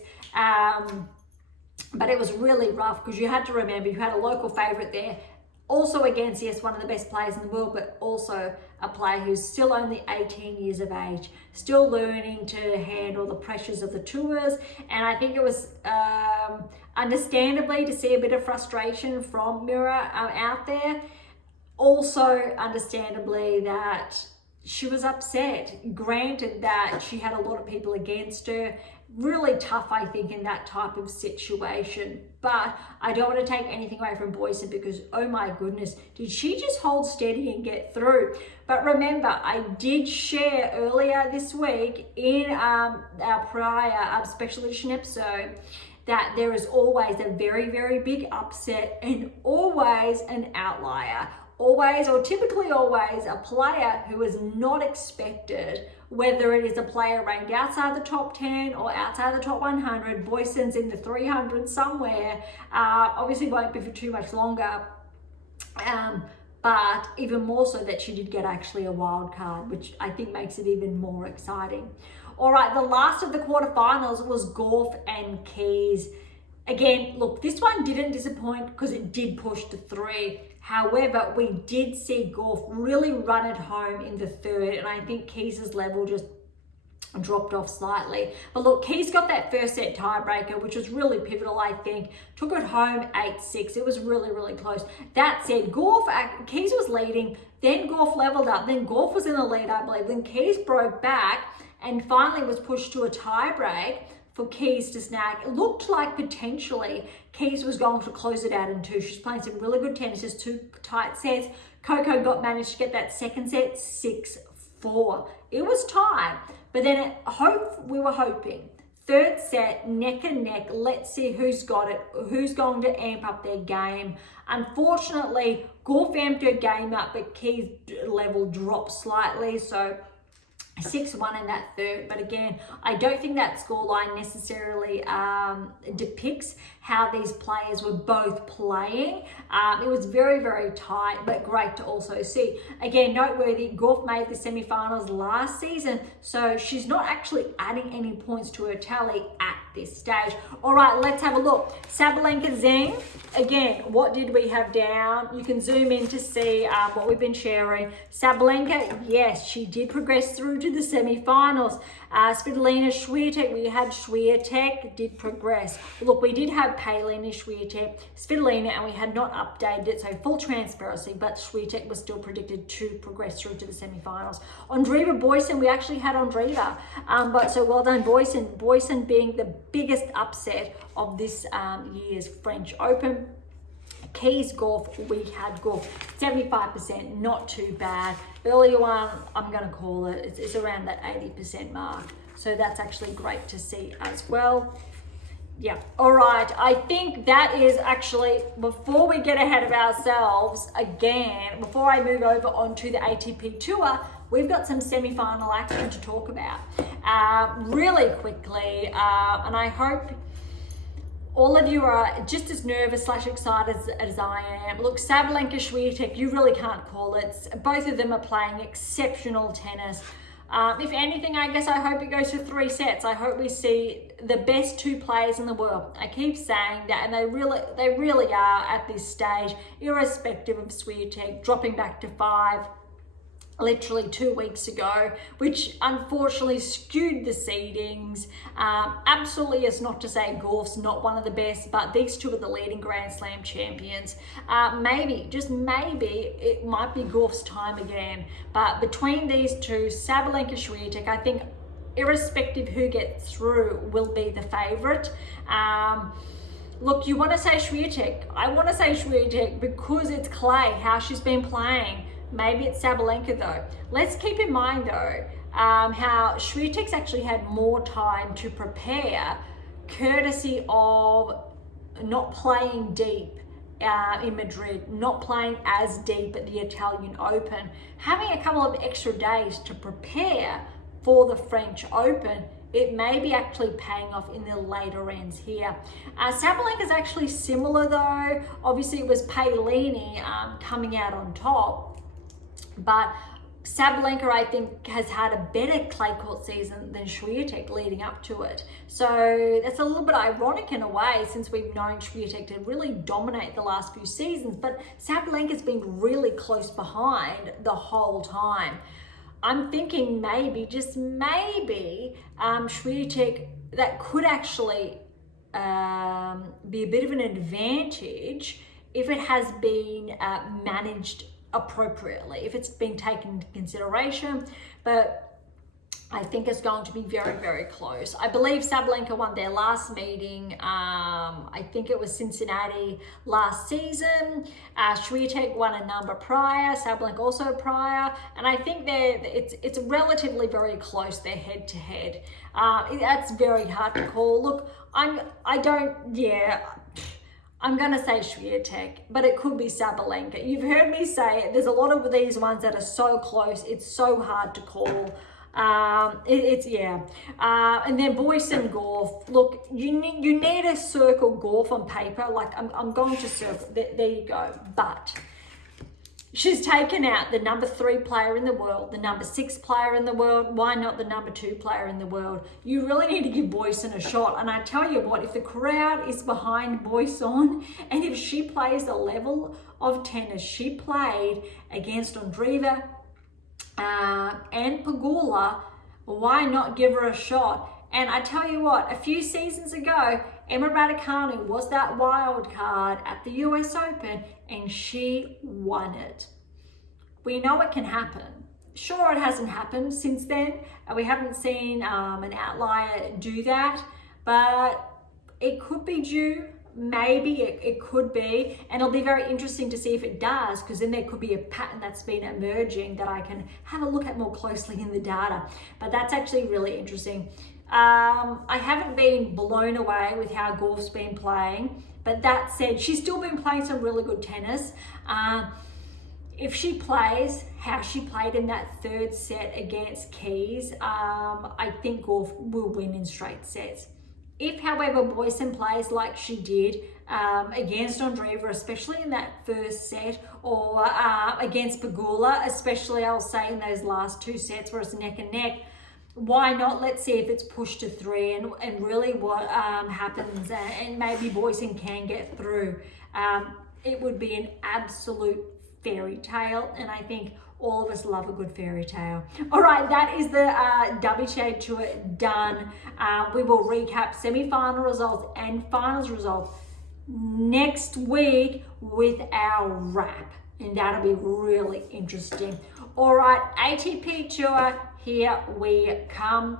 But it was really rough because you had to remember you had a local favourite there, also against, yes, one of the best players in the world, but also a player who's still only 18 years of age, still learning to handle the pressures of the tours. And I think it was understandably to see a bit of frustration from Mira out there. Also understandably that she was upset. Granted that she had a lot of people against her. Really tough, I think, in that type of situation. But I don't want to take anything away from Boisson because, oh my goodness, did she just hold steady and get through? But remember, I did share earlier this week in our prior special edition episode that there is always a very, very big upset and always an outlier. Always, or typically always, a player who is not expected, whether it is a player ranked outside the top 10 or outside the top 100. Boisson's in the 300 somewhere. Obviously won't be for too much longer. But even more so that she did get actually a wild card, which I think makes it even more exciting. All right, the last of the quarterfinals was Gauff and Keys. Again, look, this one didn't disappoint because it did push to 3. However, we did see Gauff really run it home in the third, and I think Keys' level just dropped off slightly. But look, Keys got that first set tiebreaker, which was really pivotal, I think. Took it home 8-6. It was really, really close. That said, Keys was leading, then Gauff leveled up, then Gauff was in the lead, I believe. Then Keys broke back and finally was pushed to a tiebreak for Keys to snag. It looked like potentially Keys was going to close it out in 2. She's playing some really good tennis, just 2 tight sets. Coco managed to get that second set 6-4. It was tight, but then we were hoping. Third set, neck and neck. Let's see who's got it, who's going to amp up their game. Unfortunately, Gauff amped her game up, but Keys' level dropped slightly, so 6-1 in that third. But again, I don't think that scoreline necessarily depicts how these players were both playing. It was very, very tight, but great to also see. Again, noteworthy, Gauff made the semi-finals last season, so she's not actually adding any points to her tally at this stage. All right, let's have a look. Sabalenka Zheng, again, what did we have down? You can zoom in to see what we've been sharing. Sabalenka, yes, she did progress through to the semi-finals. Svitolina Swiatek, we had Swiatek did progress. Look, we did have Palina Swiatek, Svitolina, and we had not updated it, so full transparency, but Swiatek was still predicted to progress through to the semi-finals. Andreeva Boisson, we actually had Andreeva, but so well done Boisson. Boisson being the biggest upset of this year's French Open. Keys Gauff, we had Gauff 75%, not too bad. Earlier one, I'm going to call it, it's around that 80% mark. So that's actually great to see as well. Yeah, all right. I think that is actually, before we get ahead of ourselves again, before I move over onto the ATP Tour, we've got some semi-final action to talk about really quickly. And I hope all of you are just as nervous / excited as I am. Look, Sabalenka Swiatek, you really can't call it. Both of them are playing exceptional tennis. If anything, I guess I hope it goes to 3 sets. I hope we see the best 2 players in the world. I keep saying that, and they really are at this stage, irrespective of Swiatek dropping back to 5. literally 2 weeks ago, which unfortunately skewed the seedings. Absolutely, it's not to say Gauff's not one of the best, but these two are the leading Grand Slam champions. Maybe, just maybe, it might be Gauff's time again. But between these two, Sabalenka, Swiatek, I think irrespective who gets through will be the favourite. Look, you want to say Swiatek. I want to say Swiatek because it's clay, how she's been playing. Maybe it's Sabalenka though. Let's keep in mind though, how Swiatek's actually had more time to prepare, courtesy of not playing deep in Madrid, not playing as deep at the Italian Open, having a couple of extra days to prepare for the French Open. It may be actually paying off in the later ends here. Sabalenka is actually similar though. Obviously it was Paolini coming out on top. But Sabalenka, I think, has had a better clay court season than Swiatek leading up to it. So that's a little bit ironic in a way, since we've known Swiatek to really dominate the last few seasons. But Sabalenka's been really close behind the whole time. I'm thinking maybe, just maybe, Swiatek, that could actually be a bit of an advantage if it has been managed appropriately, if it's been taken into consideration. But I think it's going to be very, very close. I believe Sabalenka won their last meeting. I think it was Cincinnati last season. Swiatek won a number prior, Sabalenka also prior, and I think it's relatively very close, their head to head. That's very hard to call. Look, I'm going to say Swiatek, but it could be Sabalenka. You've heard me say it. There's a lot of these ones that are so close. It's so hard to call. And then Boisson, Gauff. Look, you need to circle Gauff on paper. Like, I'm going to circle. There you go. But she's taken out the number 3 player in the world, the number 6 player in the world. Why not the number 2 player in the world? You really need to give Boisson a shot. And I tell you what, if the crowd is behind Boisson, and if she plays the level of tennis she played against Andreeva and Pegula, why not give her a shot? And I tell you what, a few seasons ago, Emma Raducanu was that wild card at the US Open and she won it. We know it can happen. Sure, it hasn't happened since then. We haven't seen an outlier do that, but it could be due. Maybe it could be, and it'll be very interesting to see if it does, because then there could be a pattern that's been emerging that I can have a look at more closely in the data. But that's actually really interesting. I haven't been blown away with how Gauff's been playing, but that said, she's still been playing some really good tennis. If she plays how she played in that third set against Keys, I think Gauff will win in straight sets. If, however, Boisson plays like she did against Andreeva, especially in that first set, or against Pegula, especially I'll say in those last 2 sets where it's neck and neck, why not? Let's see if it's pushed to 3 and really what happens, and maybe Boisson can get through. It would be an absolute fairy tale, and I think all of us love a good fairy tale. All right, that is the WTA Tour done. We will recap semi-final results and finals results next week with our wrap, and that'll be really interesting. All right, ATP Tour, here we come.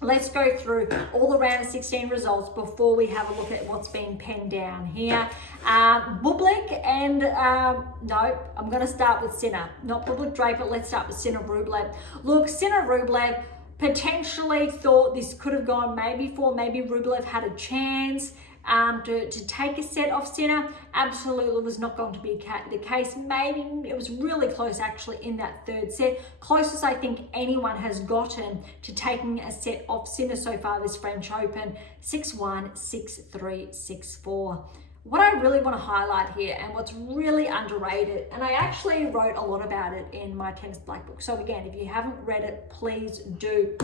Let's go through all the round of 16 results before we have a look at what's been penned down here. Bublik and, no, I'm going to start with Sinner. Not Bublik Draper, let's start with Sinner Rublev. Look, Sinner Rublev potentially thought this could have gone maybe 4, maybe Rublev had a chance to take a set off Sinner. Absolutely was not going to be the case. Maybe it was really close actually in that third set. Closest I think anyone has gotten to taking a set off Sinner so far this French Open, 6-1, 6-3, 6-4. What I really want to highlight here, and what's really underrated, and I actually wrote a lot about it in my Tennis Black Book. So again, if you haven't read it, please do.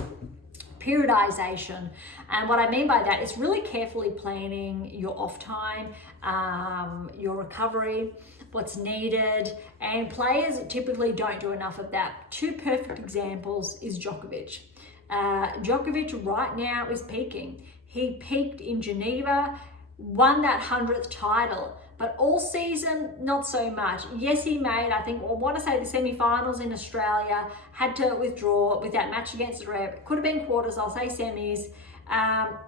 Periodization, and what I mean by that is really carefully planning your off time, your recovery. what's needed, and players typically don't do enough of that. Two perfect examples is Djokovic. Djokovic right now is peaking. He peaked in Geneva, won that 100th title, but all season, not so much. Yes, he made, I think, I want to say the semi-finals in Australia, had to withdraw with that match against Zverev. Could have been quarters, I'll say semis.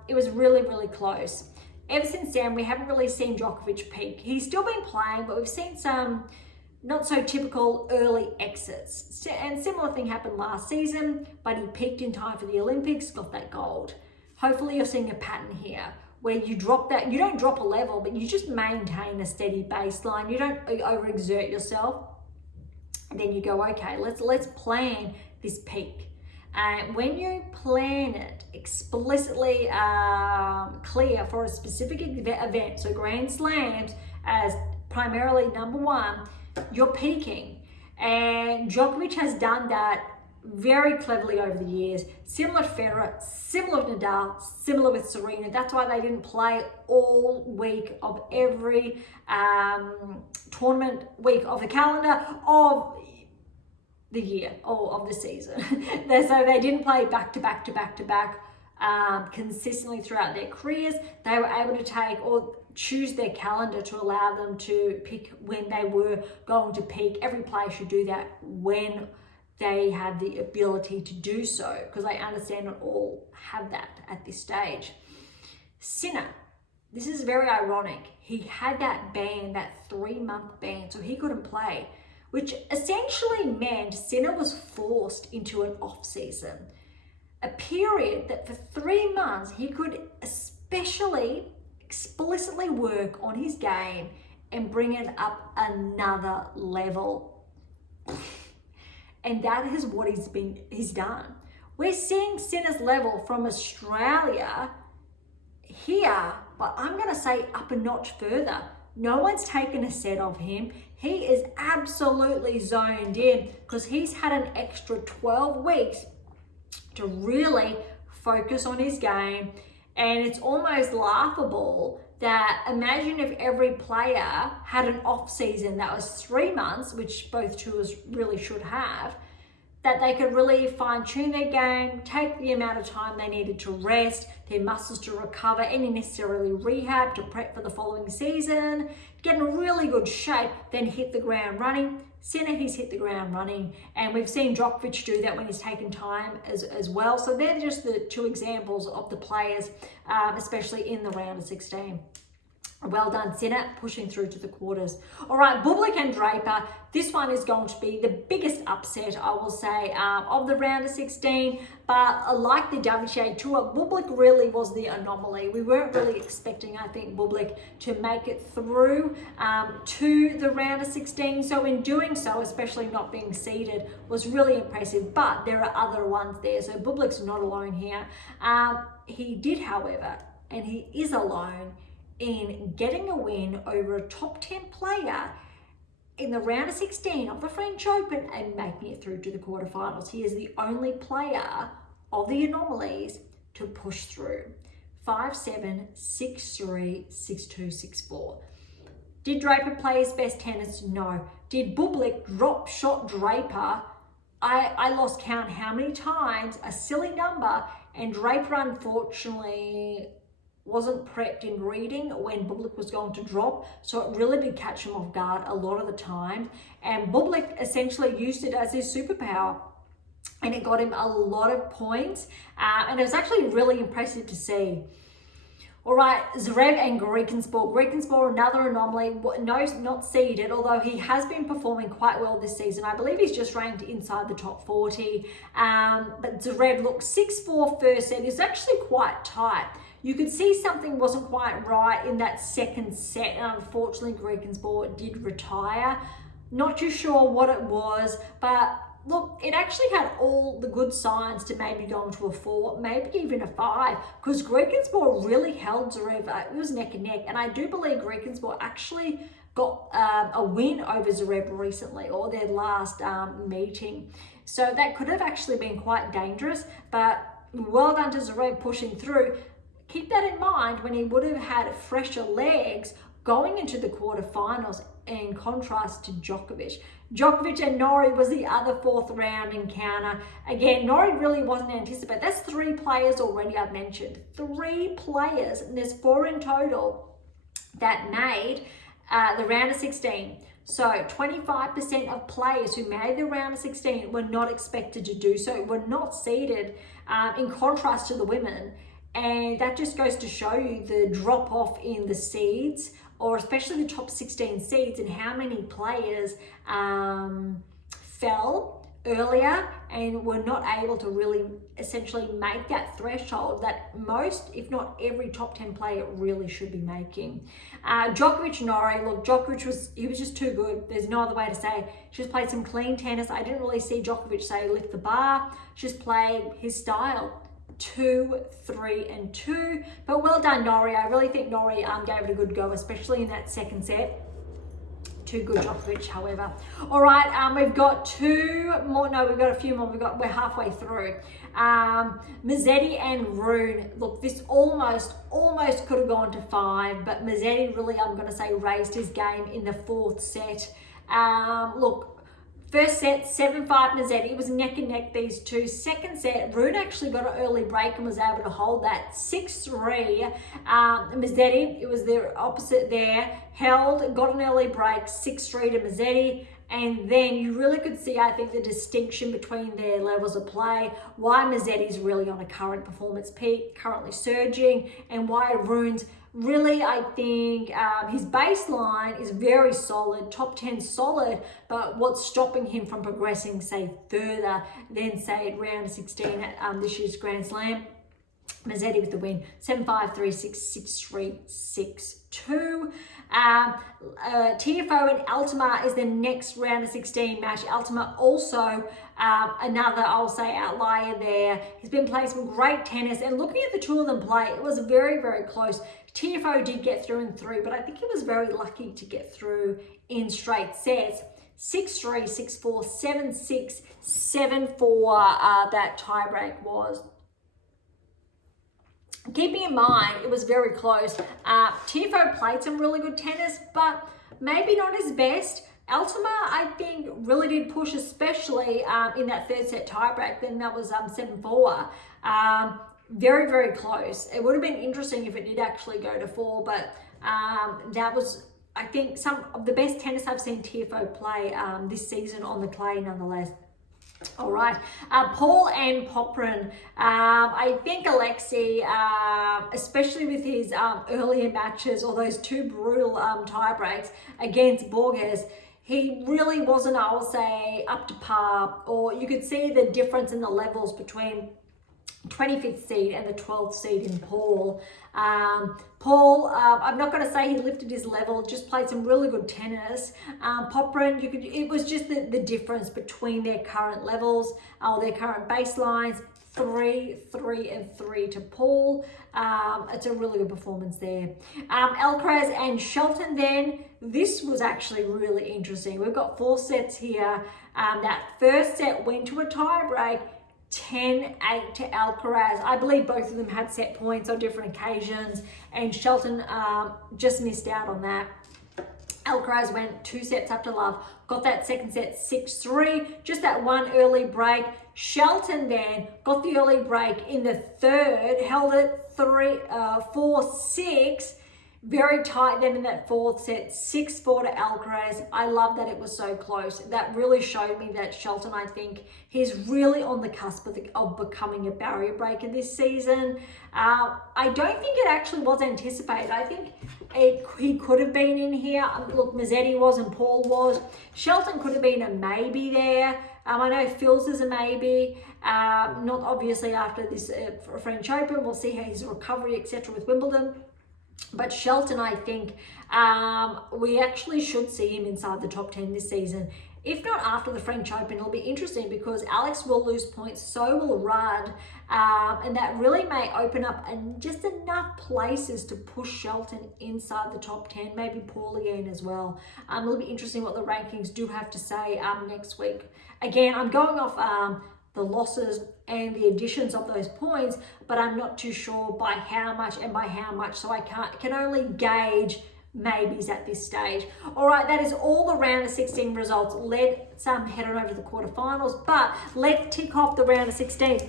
It was really, really close. Ever since then, we haven't really seen Djokovic peak. He's still been playing, but we've seen some not so typical early exits. And similar thing happened last season, but he peaked in time for the Olympics, got that gold. Hopefully you're seeing a pattern here where you drop that, you don't drop a level, but you just maintain a steady baseline. You don't overexert yourself. And then you go, okay, let's plan this peak. And when you plan it explicitly clear for a specific event, so Grand Slams as primarily number one, you're peaking. And Djokovic has done that very cleverly over the years. Similar to Federer, similar to Nadal, similar with Serena. That's why they didn't play all week of every tournament week of the calendar of the year or of the season. So they didn't play back to back to back to back consistently throughout their careers. They were able to take or choose their calendar to allow them to pick when they were going to peak. Every player should do that when they have the ability to do so, because I understand not all have that at this stage. Sinner, this is very ironic. He had that ban, that 3-month ban, so he couldn't play, which essentially meant Sinner was forced into an off season, a period that for 3 months he could explicitly work on his game and bring it up another level. And that is what he's done. We're seeing Sinner's level from Australia here, but I'm going to say up a notch further. No one's taken a set of him. He is absolutely zoned in because he's had an extra 12 weeks to really focus on his game. And it's almost laughable that imagine if every player had an off season that was 3 months, which both tours really should have, that they could really fine tune their game, take the amount of time they needed to rest, their muscles to recover, any necessarily rehab to prep for the following season, get in really good shape, then hit the ground running. Sinner, he's hit the ground running, and we've seen Djokovic do that when he's taken time as well. So they're just the two examples of the players, especially in the round of 16. Well done, Sinner, pushing through to the quarters. All right, Bublik and Draper. This one is going to be the biggest upset, I will say, of the round of 16. But like the WTA Tour, Bublik really was the anomaly. We weren't really expecting, I think, Bublik to make it through to the round of 16. So in doing so, especially not being seeded, was really impressive. But there are other ones there, so Bublik's not alone here. He did, however, and he is alone in getting a win over a top 10 player in the round of 16 of the French Open and making it through to the quarterfinals. He is the only player of the anomalies to push through. 5-7, 6-3, 6-2, 6-4. Did Draper play his best tennis? No. Did Bublik drop shot Draper? I lost count how many times, a silly number, and Draper unfortunately wasn't prepped in reading when Bublik was going to drop, so it really did catch him off guard a lot of the time. And Bublik essentially used it as his superpower, and it got him a lot of points, and it was actually really impressive to see. All right, Zverev and Griekenspor. Griekenspor, another anomaly, not seeded, although he has been performing quite well this season. I believe he's just ranked inside the top 40. But Zverev, look, 6-4 first set is actually quite tight. You could see something wasn't quite right in that second set, and unfortunately Griekenspor did retire. Not too sure what it was, but look, it actually had all the good signs to maybe go into a 4, maybe even a 5, because Griekenspor really held Zverev. It was neck and neck, and I do believe Griekenspor actually got a win over Zverev recently, or their last meeting. So that could have actually been quite dangerous, but well done to Zverev pushing through. Keep that in mind when he would have had fresher legs going into the quarterfinals in contrast to Djokovic. Djokovic and Norrie was the other fourth round encounter. Again, Norrie really wasn't anticipated. That's 3 players already I've mentioned. 3 players, and there's 4 in total that made the round of 16. So 25% of players who made the round of 16 were not expected to do so, were not seeded, in contrast to the women. And that just goes to show you the drop off in the seeds, or especially the top 16 seeds, and how many players fell earlier and were not able to really essentially make that threshold that most, if not every top 10 player really should be making. Djokovic, Norrie, look, Djokovic was just too good. There's no other way to say it. She just played some clean tennis. I didn't really see Djokovic say lift the bar. She just played his style. 2, 3, and 2. But well done, Norrie. I really think Norrie gave it a good go, especially in that second set. Too good, Djokovic, however. All right, we've got 2 more. No, we've got a few more. We're halfway through. Musetti and Rune. Look, this almost could have gone to 5, but Musetti really, I'm going to say, raised his game in the 4th set. Look, first set, 7-5 Musetti. It was neck and neck, these two. Second set, Rune actually got an early break and was able to hold that 6-3. Musetti, it was the opposite there. Held, got an early break, 6-3 to Musetti. And then you really could see, I think, the distinction between their levels of play, why Musetti's really on a current performance peak, currently surging, and why Rune's really, I think, his baseline is very solid, top 10 solid, but what's stopping him from progressing, say, further than, say, round 16 at this year's Grand Slam? Musetti with the win, 7-5, 3-6, 6-3, 6-2. Tiafoe and Altmaier is the next round of 16 match. Altmaier also another, I'll say, outlier there. He's been playing some great tennis, and looking at the two of them play, it was very, very close. Tiafoe did get through in 3, but I think he was very lucky to get through in straight sets. 6-3, 6-4, 7-6, 7-4, that tiebreak was. Keeping in mind, it was very close. Tiafoe played some really good tennis, but maybe not his best. Altmaier, I think, really did push, especially in that 3rd set tiebreak. Then that was 7-4. Very, very close. It would have been interesting if it did actually go to 4, but that was, I think, some of the best tennis I've seen Tiafoe play this season on the clay, nonetheless. All right, Paul and Popyrin. I think Alexei, especially with his earlier matches or those 2 brutal tie breaks against Berge, he really wasn't, I will say, up to par, or you could see the difference in the levels between 25th seed and the 12th seed in Paul. Paul, I'm not going to say he lifted his level, just played some really good tennis. Popyrin, it was just the difference between their current levels, or their current baselines. 3, 3, and 3 to Paul. It's a really good performance there. Alcaraz and Shelton then. This was actually really interesting. We've got 4 sets here. That first set went to a tie break. 10-8 to Alcaraz. I believe both of them had set points on different occasions, and Shelton just missed out on that. Alcaraz went 2 sets up to love, got that second set 6-3, just that one early break. Shelton then got the early break in the 3rd, held it 4-6, very tight then in that 4th set, 6-4 to Alcaraz. I love that it was so close. That really showed me that Shelton, I think, he's really on the cusp of becoming a barrier breaker this season. I don't think it actually was anticipated. I think he could have been in here. Look, Musetti was and Paul was. Shelton could have been a maybe there. I know Phil's is a maybe. Not obviously after this French Open. We'll see how his recovery, etc. with Wimbledon. But Shelton, I think, we actually should see him inside the top 10 this season. If not after the French Open, it'll be interesting because Alex will lose points, so will Rudd, and that really may open up just enough places to push Shelton inside the top 10, maybe Paul again as well. It'll be interesting what the rankings do have to say next week. Again, I'm going off the losses and the additions of those points, but I'm not too sure by how much, so I can only gauge maybes at this stage. All right, that is all the round of 16 results. Let's head on over to the quarterfinals, but let's tick off the round of 16.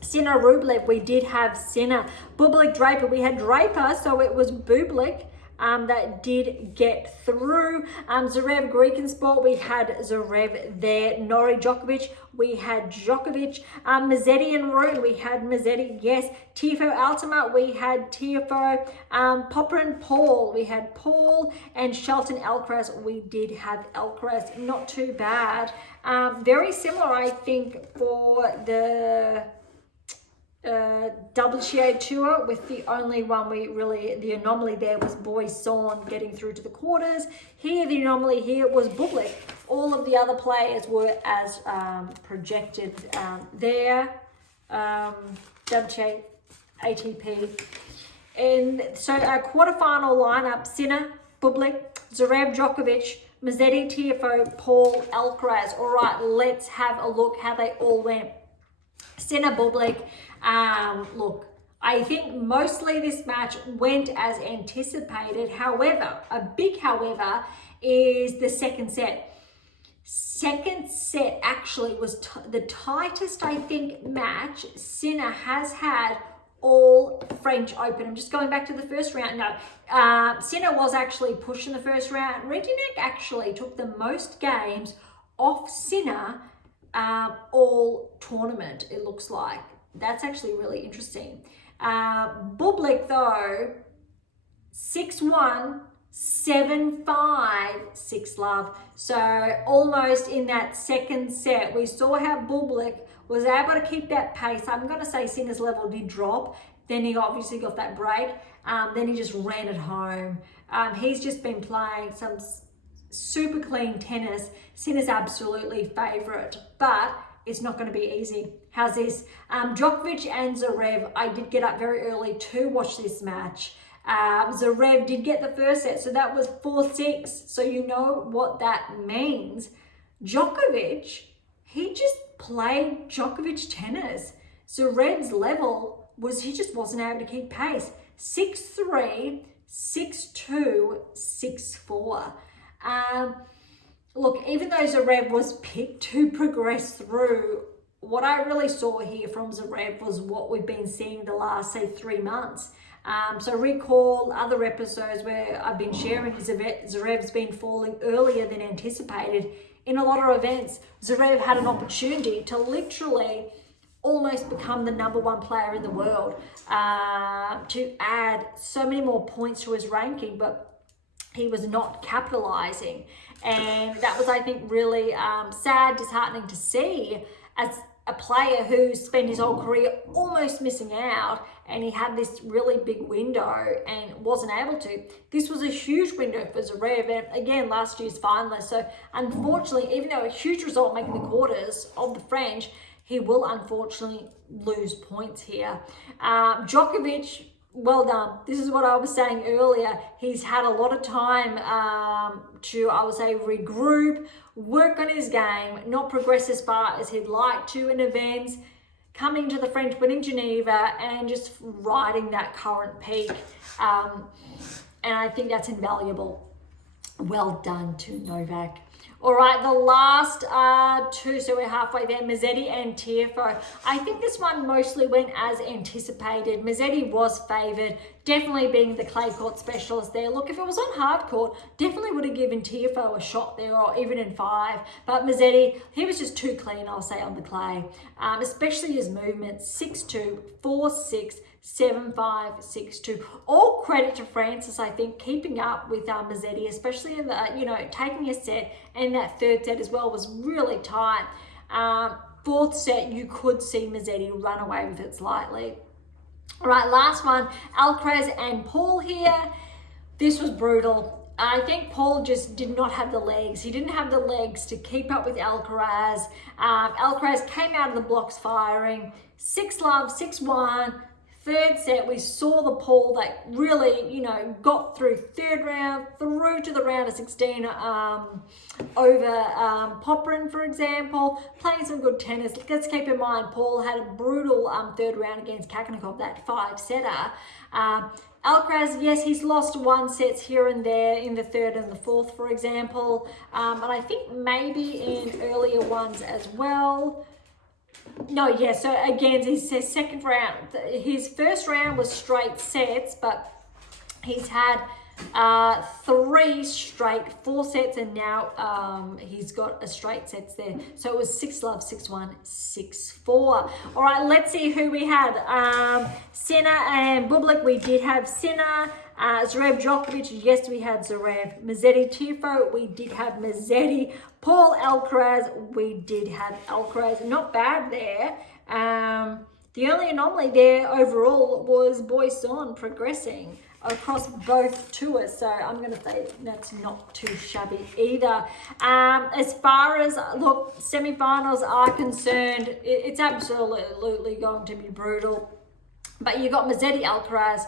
Sinner Rublev, we did have Sinner. Bublik Draper, we had Draper, so it was Bublik that did get through. Zverev Greek in Sport, we had Zverev there. Nori Djokovic, we had Djokovic. Musetti and Rune, we had Musetti, yes. Tiafoe Altima, we had Tiafoe. Popper and Paul, we had Paul. And Shelton Alcaraz, we did have Alcaraz. Not too bad. Very similar, I think, for the WTA Tour, with the only one the anomaly there was Boisson getting through to the quarters. Here, the anomaly here was Bublik. All of the other players were as projected there. WTA ATP. And so our quarterfinal lineup: Sinner, Bublik, Zverev, Djokovic, Musetti, Tiafoe, Paul, Alcaraz. All right, let's have a look how they all went. Sinner, Bublik. Look, I think mostly this match went as anticipated. However, a big however is the second set. Second set actually was the tightest, I think, match Sinner has had all French Open. I'm just going back to the first round. No, Sinner was actually pushed in the first round. Rintinek actually took the most games off Sinner all tournament, it looks like. That's actually really interesting. Bublik, though, 6-1, 7-5, 6-love. So almost in that second set, we saw how Bublik was able to keep that pace. I'm going to say Sinner's level did drop. Then he obviously got that break. Then he just ran it home. He's just been playing some super clean tennis. Sinner's absolutely favourite, but it's not going to be easy. How's this? Djokovic and Zverev, I did get up very early to watch this match. Zverev did get the first set, so that was 4-6. So you know what that means. Djokovic, he just played Djokovic tennis. Zverev's level was, he just wasn't able to keep pace. 6-3, 6-2, 6-4. Look, even though Zverev was picked to progress through, what I really saw here from Zverev was what we've been seeing the last, say, 3 months. So recall other episodes where I've been sharing Zverev's been falling earlier than anticipated. In a lot of events, Zverev had an opportunity to literally almost become the #1 player in the world, to add so many more points to his ranking, but he was not capitalizing. And that was, I think, really sad, disheartening to see, as a player who spent his whole career almost missing out, and he had this really big window and wasn't able to. This was a huge window for Zverev, and again, last year's finalist. So unfortunately, even though a huge result making the quarters of the French, he will unfortunately lose points here. Djokovic, well done. This is what I was saying earlier. He's had a lot of time to, I would say, regroup, work on his game, not progress as far as he'd like to in events, coming to the French, winning Geneva, and just riding that current peak. And I think that's invaluable. Well done to Novak. All right, the last two, so we're halfway there, Musetti and Tiafoe. I think this one mostly went as anticipated. Musetti was favoured, definitely being the clay court specialist there. Look, if it was on hard court, definitely would have given Tiafoe a shot there, or even in 5. But Musetti, he was just too clean, I'll say, on the clay. Especially his movements, 6-2, 4-6, 7-5, 6-2. All credit to Francis, I think, keeping up with Musetti, especially in the, taking a set, and that third set as well was really tight. Fourth set, you could see Musetti run away with it slightly. All right, last one, Alcaraz and Paul here. This was brutal. I think Paul just did not have the legs. He didn't have the legs to keep up with Alcaraz. Alcaraz came out of the blocks firing. 6-love, 6-1, third set, we saw the Paul that really, you know, got through third round, through to the round of 16 over Popperin, for example, playing some good tennis. Let's keep in mind, Paul had a brutal third round against Kakanakov, that 5-setter. Alcaraz, yes, he's lost 1 sets here and there in the third and the fourth, for example, and I think maybe in earlier ones as well. No, yeah, so again, his second round, his first round was straight sets, but he's had 3 straight 4 sets, and now he's got a straight sets there. So it was 6-love, 6-1, 6-4. All right, let's see who we had. Sinner and Bublik, we did have Sinner. Zverev Djokovic, yes, we had Zverev. Musetti Tifo, we did have Musetti. Paul Alcaraz, we did have Alcaraz. Not bad there. The only anomaly there overall was Boisson progressing across both tours, so I'm going to say that's not too shabby either. As far as, look, semi-finals are concerned, it's absolutely going to be brutal. But you got Musetti Alcaraz.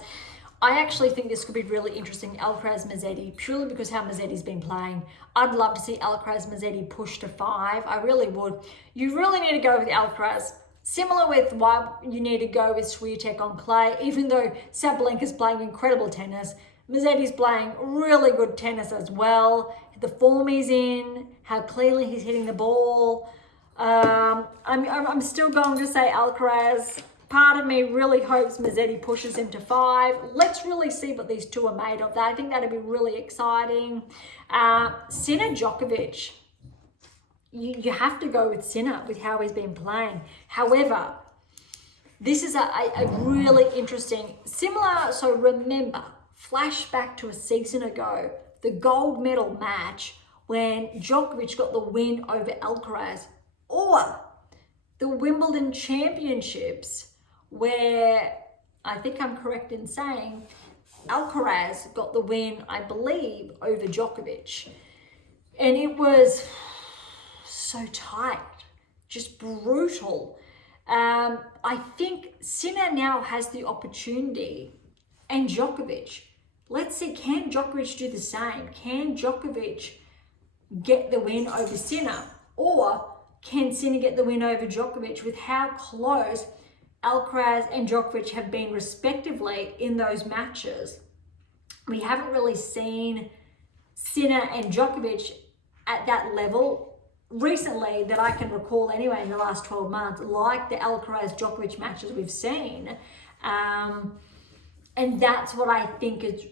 I actually think this could be really interesting, Alcaraz-Musetti, purely because how Musetti's been playing. I'd love to see Alcaraz-Musetti push to 5. I really would. You really need to go with Alcaraz. Similar with why you need to go with Swiatek on clay, even though Sabalenka's playing incredible tennis. Musetti's playing really good tennis as well. The form he's in, how cleanly he's hitting the ball. I'm still going to say Alcaraz. Part of me really hopes Musetti pushes him to 5. Let's really see what these two are made of. I think that'd be really exciting. Sinner Djokovic. You have to go with Sinner with how he's been playing. However, this is a really interesting, similar, so remember, flashback to a season ago, the gold medal match when Djokovic got the win over Alcaraz, or the Wimbledon Championships, where I think I'm correct in saying Alcaraz got the win, I believe, over Djokovic. And it was so tight, just brutal. I think Sinner now has the opportunity, and Djokovic. Let's see, can Djokovic do the same? Can Djokovic get the win over Sinner? Or can Sinner get the win over Djokovic with how close Alcaraz and Djokovic have been respectively in those matches? We haven't really seen Sinner and Djokovic at that level recently that I can recall anyway in the last 12 months, like the Alcaraz-Djokovic matches we've seen. And that's what I think is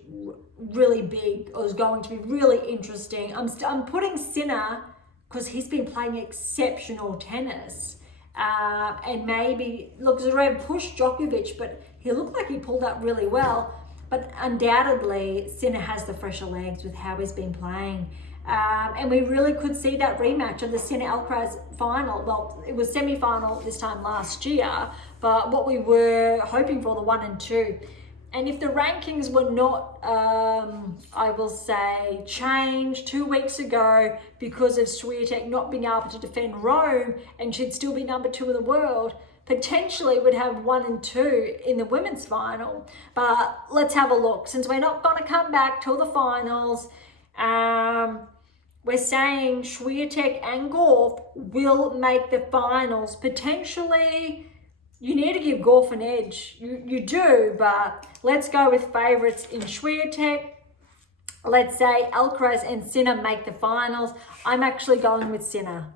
really big, or is going to be really interesting. I'm putting Sinner because he's been playing exceptional tennis. And maybe, look, Zverev pushed Djokovic, but he looked like he pulled up really well. But undoubtedly, Sinner has the fresher legs with how he's been playing. And we really could see that rematch of the Sinner-Alcaraz final. Well, it was semi-final this time last year, but what we were hoping for, the 1 and 2. And if the rankings were not, I will say, changed 2 weeks ago because of Swiatek not being able to defend Rome, and she'd still be number 2 in the world, potentially would have 1 and 2 in the women's final. But let's have a look. Since we're not going to come back till the finals, we're saying Swiatek and Gauff will make the finals. Potentially, you need to give Gauff an edge. You do, but let's go with favourites in Swiatek. Let's say Alcaraz and Sinner make the finals. I'm actually going with Sinner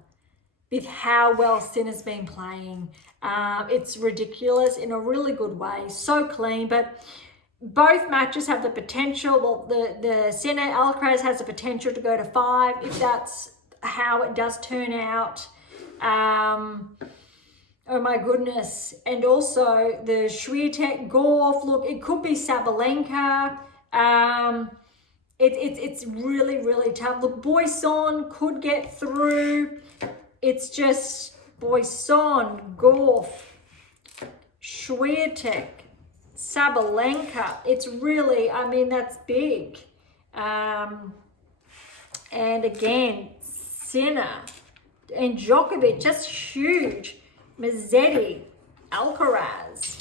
with how well Sinner's been playing. It's ridiculous in a really good way. So clean, but both matches have the potential. Well, the Sinner Alcaraz has the potential to go to 5 if that's how it does turn out. Oh my goodness. And also the Swiatek Gauff, look, it could be Sabalenka. It's really, really tough. Look, Boisson could get through. It's just Boisson, Gauff, Swiatek, Sabalenka. It's really, I mean, that's big. And again, Sinner and Djokovic, just huge. Musetti, Alcaraz.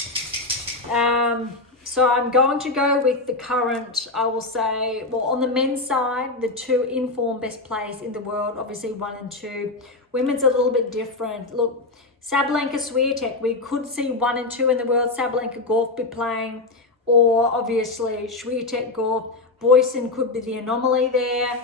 So I'm going to go with the current, I will say, well, on the men's side, the two informed best players in the world, obviously 1 and 2. Women's a little bit different. Look, Sabalenka, Swiatek, we could see 1 and 2 in the world. Sabalenka, Gauff be playing, or obviously Swiatek, Gauff. Boisson could be the anomaly there.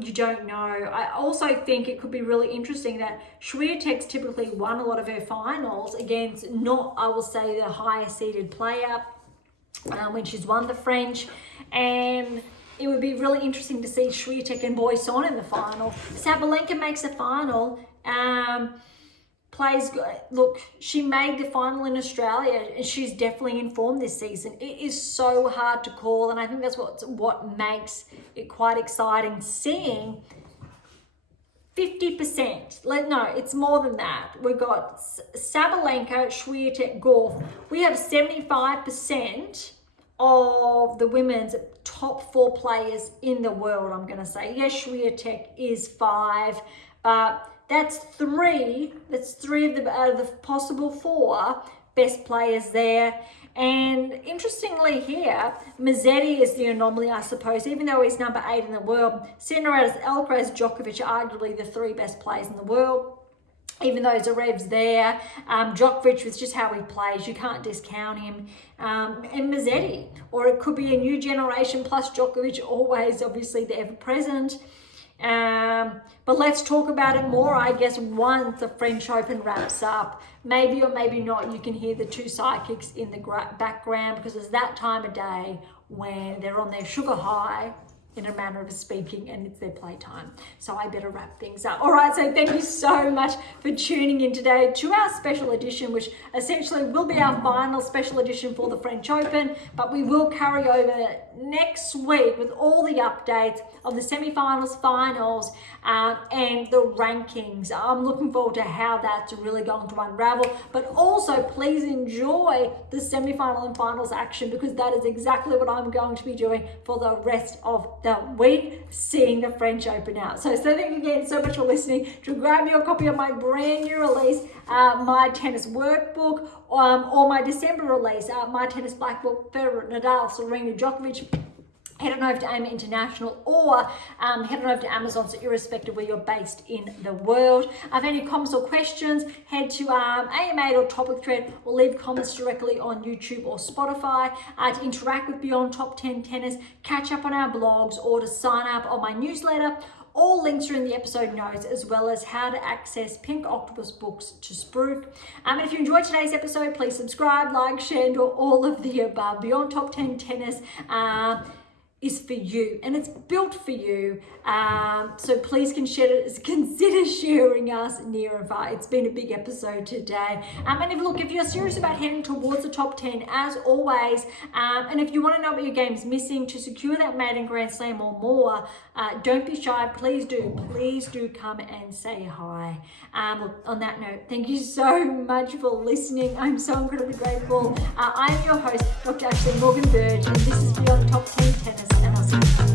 You don't know. I also think it could be really interesting that Swiatek's typically won a lot of her finals against not, I will say, the higher seeded player when she's won the French. And it would be really interesting to see Swiatek and Boisson in the final. Sabalenka makes the final. Look, she made the final in Australia and she's definitely informed this season. It is so hard to call, and I think that's what makes it quite exciting, seeing 50%. No, it's more than that. We've got Sabalenka, Swiatek, Gauff. We have 75% of the women's top 4 players in the world, I'm going to say. Yes, Swiatek is 5, but that's 3. That's 3 of the possible 4 best players there. And interestingly here, Musetti is the anomaly, I suppose, even though he's number 8 in the world. Sinner, Alcaraz, Djokovic are arguably the 3 best players in the world. Even though Zverev's there, Djokovic with just how he plays, you can't discount him. And Musetti, or it could be a new generation plus Djokovic, always obviously the ever-present. But let's talk about it more, I guess, once the French Open wraps up. Maybe or maybe not, you can hear the 2 psychics in the background, because it's that time of day when they're on their sugar high, in a manner of speaking, and it's their playtime. So I better wrap things up. All right, so thank you so much for tuning in today to our special edition, which essentially will be our final special edition for the French Open, but we will carry over next week with all the updates of the semi-finals, finals, and the rankings. I'm looking forward to how that's really going to unravel, but also please enjoy the semi-final and finals action, because that is exactly what I'm going to be doing for the rest of the week, seeing the French Open out. So thank you again so much for listening. To grab your copy of my brand new release, my tennis workbook, or my December release, my tennis black book, Federer, Nadal, Serena, Djokovic, head on over to AM8 International, or head on over to Amazon, so irrespective where you're based in the world. If any comments or questions, head to AM8 or Topic Thread, or leave comments directly on YouTube or Spotify. To interact with Beyond Top 10 Tennis, catch up on our blogs, or to sign up on my newsletter. All links are in the episode notes, as well as how to access Pink Octopus books to Spruik. And if you enjoyed today's episode, please subscribe, like, share, and do all of the above. Beyond Top 10 Tennis is for you, and it's built for you, so please consider sharing us near and far. It's been a big episode today, and if you're serious about heading towards the top 10, as always, and if you want to know what your game's missing to secure that maiden Grand Slam or more, don't be shy. Please do come and say hi. On that note, thank you so much for listening. I'm so incredibly grateful. I'm your host, Dr. Ashley Morgan Berge, and this is Beyond Top 10 Tennis, and I'll see you